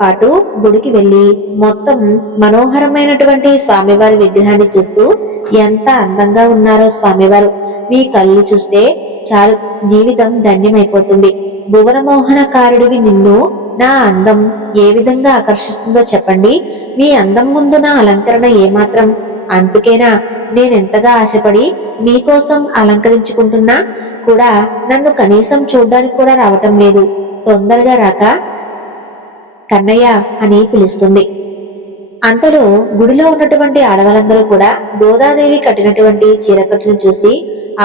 పాటు గుడికి వెళ్లి మొత్తం మనోహరమైనటువంటి స్వామివారి విగ్రహాన్ని చూస్తూ, ఎంత అందంగా ఉన్నారో స్వామివారు, మీ కళ్ళు చూస్తే చాలు జీవితం ధన్యమైపోతుంది. భువనమోహనకారుడివి నిన్ను నా అందం ఏ విధంగా ఆకర్షిస్తుందో చెప్పండి, మీ అందం ముందు నా అలంకరణ ఏమాత్రం, అందుకేనా నేనెంతగా ఆశపడి మీకోసం అలంకరించుకుంటున్నా కూడా నన్ను కనీసం చూడ్డానికి కూడా రావటం లేదు, తొందరగా రాక కన్నయ్య అని పిలుస్తుంది. అంతలో గుడిలో ఉన్నటువంటి ఆడవాళ్ళందరూ కూడా గోదాదేవి కట్టినటువంటి చీరకట్టును చూసి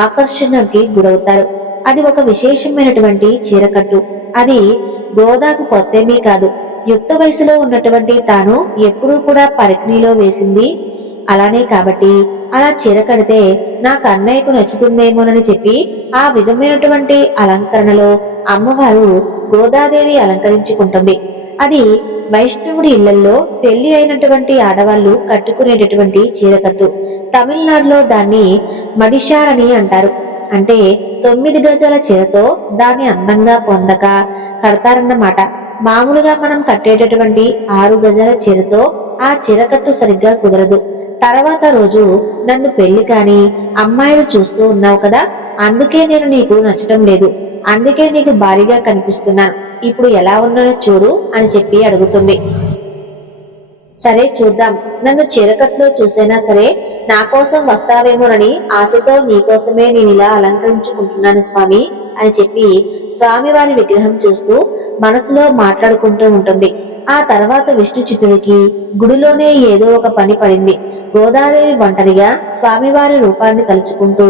ఆకర్షణకి గురవుతారు. అది ఒక విశేషమైనటువంటి చీరకట్టు. అది గోదాకు కొత్తేమీ కాదు, యుక్త వయసులో ఉన్నటువంటి తాను ఎప్పుడూ కూడా పరికిణీలో వేసింది అలానే కాబట్టి అలా చీర కడితే నా కన్నయ్యకు నచ్చుతుందేమోనని చెప్పి ఆ విధమైనటువంటి అలంకరణలో అమ్మవారు గోదాదేవి అలంకరించుకుంటుంది. అది వైష్ణవుడి ఇళ్లలో పెళ్లి అయినటువంటి ఆడవాళ్లు కట్టుకునేటటువంటి చీరకట్టు. తమిళనాడులో దాన్ని మడిషార్ అని అంటారు. అంటే 9 గజాల చీరతో దాన్ని అందంగా పొందక కడతారన్నమాట. మామూలుగా మనం కట్టేటటువంటి 6 గజాల చీరతో ఆ చీరకట్టు సరిగ్గా కుదరదు. తర్వాత రోజు నన్ను పెళ్లి కాని అమ్మాయిలు చూస్తూ ఉన్నావు కదా, అందుకే నేను నీకు నచ్చటం లేదు అందుకే నీకు భారీగా కనిపిస్తున్నాను. ఇప్పుడు ఎలా ఉన్నానో చూడు అని చెప్పి అడుగుతుంది. సరే చూద్దాం, నన్ను చీరకట్లో చూసైనా సరే నా కోసం వస్తావేమోనని ఆశతో నీకోసమే నేను ఇలా అలంకరించుకుంటున్నాను స్వామి అని చెప్పి స్వామివారి విగ్రహం చూస్తూ మనసులో మాట్లాడుకుంటూ ఉంటుంది. ఆ తర్వాత విష్ణు చిత్తుడికి గుడిలోనే ఏదో ఒక పని పడింది. గోదాదేవి ఒంటరిగా స్వామివారి రూపాన్ని తలుచుకుంటూ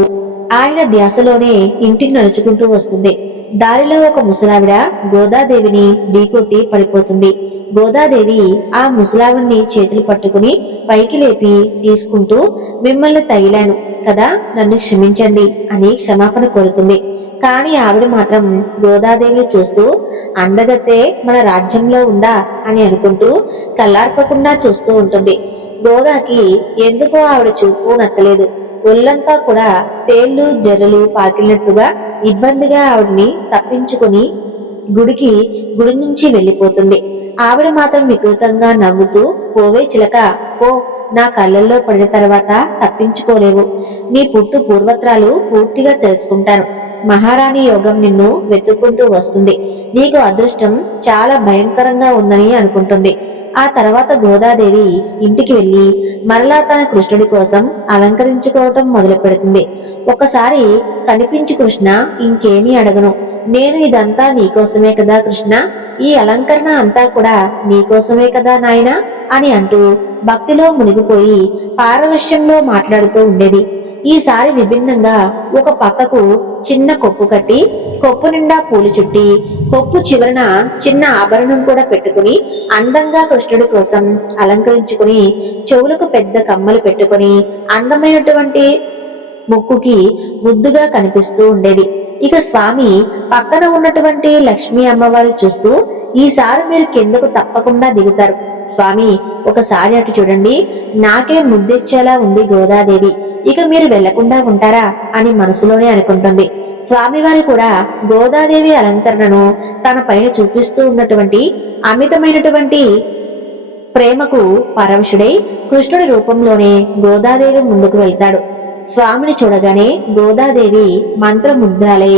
ఆయన ధ్యాసలోనే ఇంటికి నడుచుకుంటూ వస్తుంది. దారిలో ఒక ముసలావిడ గోదాదేవిని ఢీకొట్టి పడిపోతుంది. గోదాదేవి ఆ ముసలావిడ్ని చేతులు పట్టుకుని పైకి లేపి తీసుకుంటూ, మిమ్మల్ని తగిలాను కదా, నన్ను క్షమించండి అని క్షమాపణ కోరుతుంది. కాని ఆవిడ మాత్రం గోదాదేవిని చూస్తూ, అందగత్తే మన రాజ్యంలో ఉందా అని అనుకుంటూ కళ్ళార్పకుండా చూస్తూ ఉంటుంది. గోదాకి ఎందుకో ఆవిడ చూపు నచ్చలేదు. ఒళ్ళంతా కూడా తేళ్లు జర్రలు పాకినట్టుగా ఇబ్బందిగా ఆవిడని తప్పించుకుని గుడి నుంచి వెళ్లిపోతుంది. ఆవిడ మాత్రం వికృతంగా నవ్వుతూ, పోవే చిలక పో, నా కళ్ళల్లో పడిన తర్వాత తప్పించుకోలేవు. నీ పుట్టు పూర్వత్రాలు పూర్తిగా తెలుసుకుంటాను. మహారాణి యోగం నిన్ను వెతుక్కుంటూ వస్తుంది. నీకు అదృష్టం చాలా భయంకరంగా ఉందని అనుకుంటుంది. ఆ తర్వాత గోదాదేవి ఇంటికి వెళ్లి మరలా తన కృష్ణుడి కోసం అలంకరించుకోవటం మొదలు పెడుతుంది. ఒకసారి కనిపించి కృష్ణ, ఇంకేమీ అడగను, నేను ఇదంతా నీకోసమే కదా కృష్ణ, ఈ అలంకరణ అంతా కూడా నీకోసమే కదా నాయనా అని అంటూ భక్తిలో మునిగిపోయి పారవశ్యంలో మాట్లాడుతూ ఉండేది. ఈసారి విభిన్నంగా ఒక పక్కకు చిన్న కొప్పు కట్టి, కొప్పు నిండా పూలు చుట్టి, కొప్పు చివరన చిన్న ఆభరణం కూడా పెట్టుకుని అందంగా కృష్ణుడి కోసం అలంకరించుకుని, చెవులకు పెద్ద కమ్మలు పెట్టుకుని అందమైనటువంటి ముక్కుకి ముద్దుగా కనిపిస్తూ ఉండేది. ఇక స్వామి పక్కన ఉన్నటువంటి లక్ష్మీ అమ్మవారు చూస్తూ, ఈసారి మీరు కిందకు తప్పకుండా దిగుతారు స్వామి, ఒకసారి అటు చూడండి, నాకే ముద్దెచ్చేలా ఉంది గోదాదేవి, ఇక మీరు వెళ్లకుండా ఉంటారా అని మనసులోనే అనుకుంటుంది. స్వామివారు కూడా గోదాదేవి అలంకరణను తన పైన చూపిస్తూ ఉన్నటువంటి అమితమైనటువంటి ప్రేమకు పరవశుడై కృష్ణుడి రూపంలోనే గోదాదేవి ముందుకు వెళ్తాడు. స్వామిని చూడగానే గోదాదేవి మంత్రముగ్ధాలై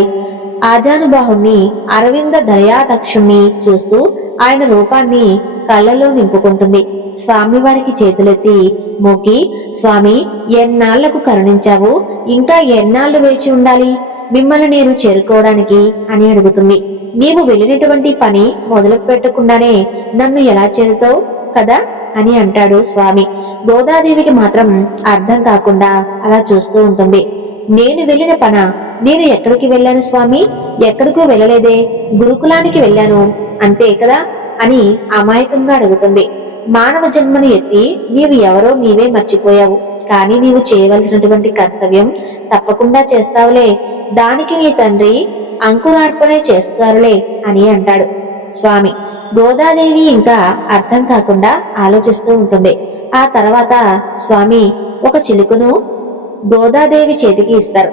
ఆజానుబాహుణ్ణి, అరవింద దయాదక్షుణ్ణి చూస్తూ ఆయన రూపాన్ని కళ్ళలో నింపుకుంటుంది. స్వామివారికి చేతులెత్తి మోకి, స్వామి ఎన్నాళ్లకు కరుణించావు, ఇంకా ఎన్నాళ్లు వేచి ఉండాలి మిమ్మల్ని నేను చేరుకోవడానికి అని అడుగుతుంది. నీవు వెళ్ళినటువంటి పని మొదలు పెట్టకుండానే నన్ను ఎలా చేరుతావు కదా అని అంటాడు స్వామి. గోదాదేవికి మాత్రం అర్థం కాకుండా అలా చూస్తూ ఉంటుంది. నేను వెళ్ళిన పన, నేను ఎక్కడికి వెళ్ళాను స్వామి, ఎక్కడికూ వెళ్ళలేదే, గురుకులానికి వెళ్ళాను అంతే కదా అని అమాయకంగా అడుగుతుంది. మానవ జన్మను ఎత్తి నీవు ఎవరో నీవే మర్చిపోయావు, కానీ నీవు చేయవలసినటువంటి కర్తవ్యం తప్పకుండా చేస్తావులే, దానికి నీ తండ్రి అంకురార్పణే చేస్తారులే అని అంటాడు స్వామి. గోదాదేవి ఇంకా అర్థం కాకుండా ఆలోచిస్తూ ఉంటుంది. ఆ తర్వాత స్వామి ఒక చిలుకను గోదాదేవి చేతికి ఇస్తారు.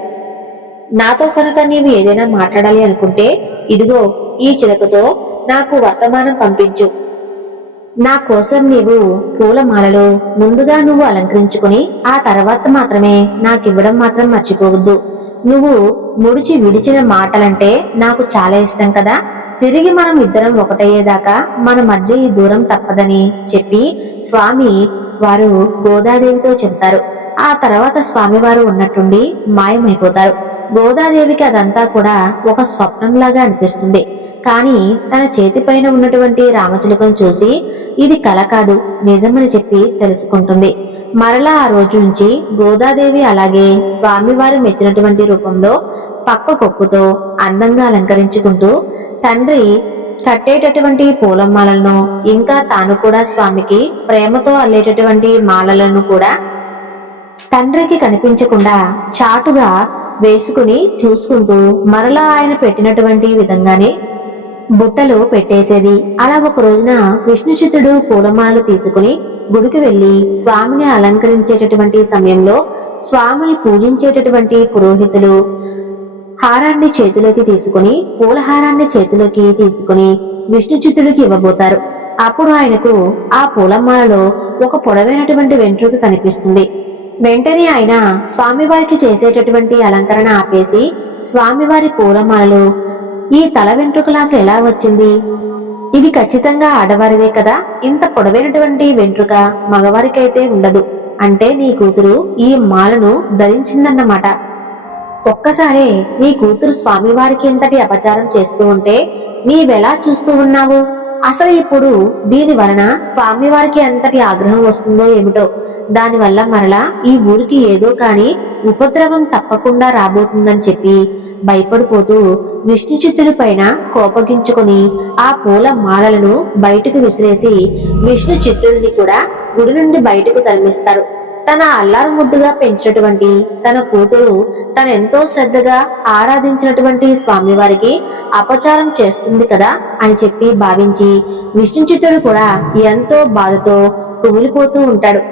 నాతో కనుక నీవు ఏదైనా మాట్లాడాలి అనుకుంటే ఇదిగో ఈ చిలుకతో నాకు వర్తమానం పంపించు. నా కోసం నీవు పూలమాలలో ముందుగా నువ్వు అలంకరించుకుని ఆ తర్వాత మాత్రమే నాకివ్వడం మాత్రం మర్చిపోవద్దు. నువ్వు ముడిచి విడిచిన మాటలంటే నాకు చాలా ఇష్టం కదా, తిరిగి మనం ఇద్దరం ఒకటయ్యేదాకా మన మధ్య ఈ దూరం తప్పదని చెప్పి స్వామి వారు గోదాదేవితో చెప్తారు. ఆ తర్వాత స్వామివారు ఉన్నట్టుండి మాయమైపోతారు. గోదాదేవికి అదంతా కూడా ఒక స్వప్నంలాగా అనిపిస్తుంది. కానీ తన చేతిపైన ఉన్నటువంటి రామచిలుకను చూసి ఇది కల కాదు, నిజమని చెప్పి తెలుసుకుంటుంది. మరలా ఆ రోజు నుంచి గోదాదేవి అలాగే స్వామివారు మెచ్చినటువంటి రూపంలో పక్క కొప్పుతో అందంగా అలంకరించుకుంటూ తండ్రి కట్టేటటువంటి పూలమాలను, ఇంకా తాను కూడా స్వామికి ప్రేమతో అల్లేటటువంటి మాలలను కూడా తండ్రికి కనిపించకుండా చాటుగా వేసుకుని చూసుకుంటూ మరలా ఆయన పెట్టినటువంటి విధంగానే బుట్టలు పెట్టేసేది. అలా ఒక రోజున విష్ణుచిత్తుడు పూలమాలలు తీసుకుని గుడికి వెళ్లి స్వామిని అలంకరించేటటువంటి సమయంలో స్వామిని పూజించేటటువంటి పురోహితులు హారాన్ని చేతిలోకి తీసుకుని, పూలహారాన్ని చేతిలోకి తీసుకుని విష్ణుచిత్తుడికి ఇవ్వబోతారు. అప్పుడు ఆయనకు ఆ పూలమాలలో ఒక పొడవైనటువంటి వెంట్రుక కనిపిస్తుంది. వెంటనే ఆయన స్వామివారికి చేసేటటువంటి అలంకరణ ఆపేసి స్వామివారి పూలమాలలు ఈ తల వెంట్రుకలు అసలు ఎలా వచ్చింది? ఇది ఖచ్చితంగా ఆడవారిదే కదా, ఇంత పొడవైనటువంటి వెంట్రుక మగవారికైతే ఉండదు అంటే నీ కూతురు ఈ మాలను ధరించిందన్నమాట. ఒక్కసారే నీ కూతురు స్వామివారికి ఇంతటి అపచారం చేస్తూ ఉంటే నీవెలా చూస్తూ ఉన్నావు? అసలు ఇప్పుడు దీని వలన స్వామివారికి ఎంతటి ఆగ్రహం వస్తుందో ఏమిటో. దానివల్ల మరలా ఈ ఊరికి ఏదో కాని ఉపద్రవం తప్పకుండా రాబోతుందని చెప్పి భయపడిపోతూ విష్ణు చిత్తుడి పైన కోపగించుకుని ఆ పూల మాలలను బయటకు విసిరేసి విష్ణు చిత్తుడిని కూడా గుడి నుండి బయటకు తరిమిస్తారు. తన అల్లారు ముద్దుగా పెంచినటువంటి తన కూతురు తనెంతో శ్రద్ధగా ఆరాధించినటువంటి స్వామివారికి అపచారం చేస్తుంది కదా అని చెప్పి భావించి విష్ణు చిత్తుడు కూడా ఎంతో బాధతో కుమిలిపోతూ ఉంటాడు.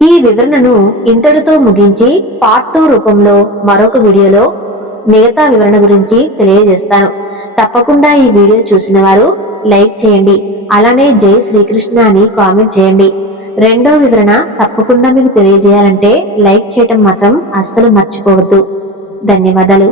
ఈ వివరణను ఇంతటితో ముగించి పార్ట్ 2 రూపంలో మరొక వీడియోలో మిగతా వివరణ గురించి తెలియజేస్తాను. తప్పకుండా ఈ వీడియో చూసిన వారు లైక్ చేయండి, అలానే జై శ్రీకృష్ణ అని కామెంట్ చేయండి. రెండో వివరణ తప్పకుండా మీకు తెలియజేయాలంటే లైక్ చేయటం మాత్రం అస్సలు మర్చిపోవద్దు. ధన్యవాదాలు.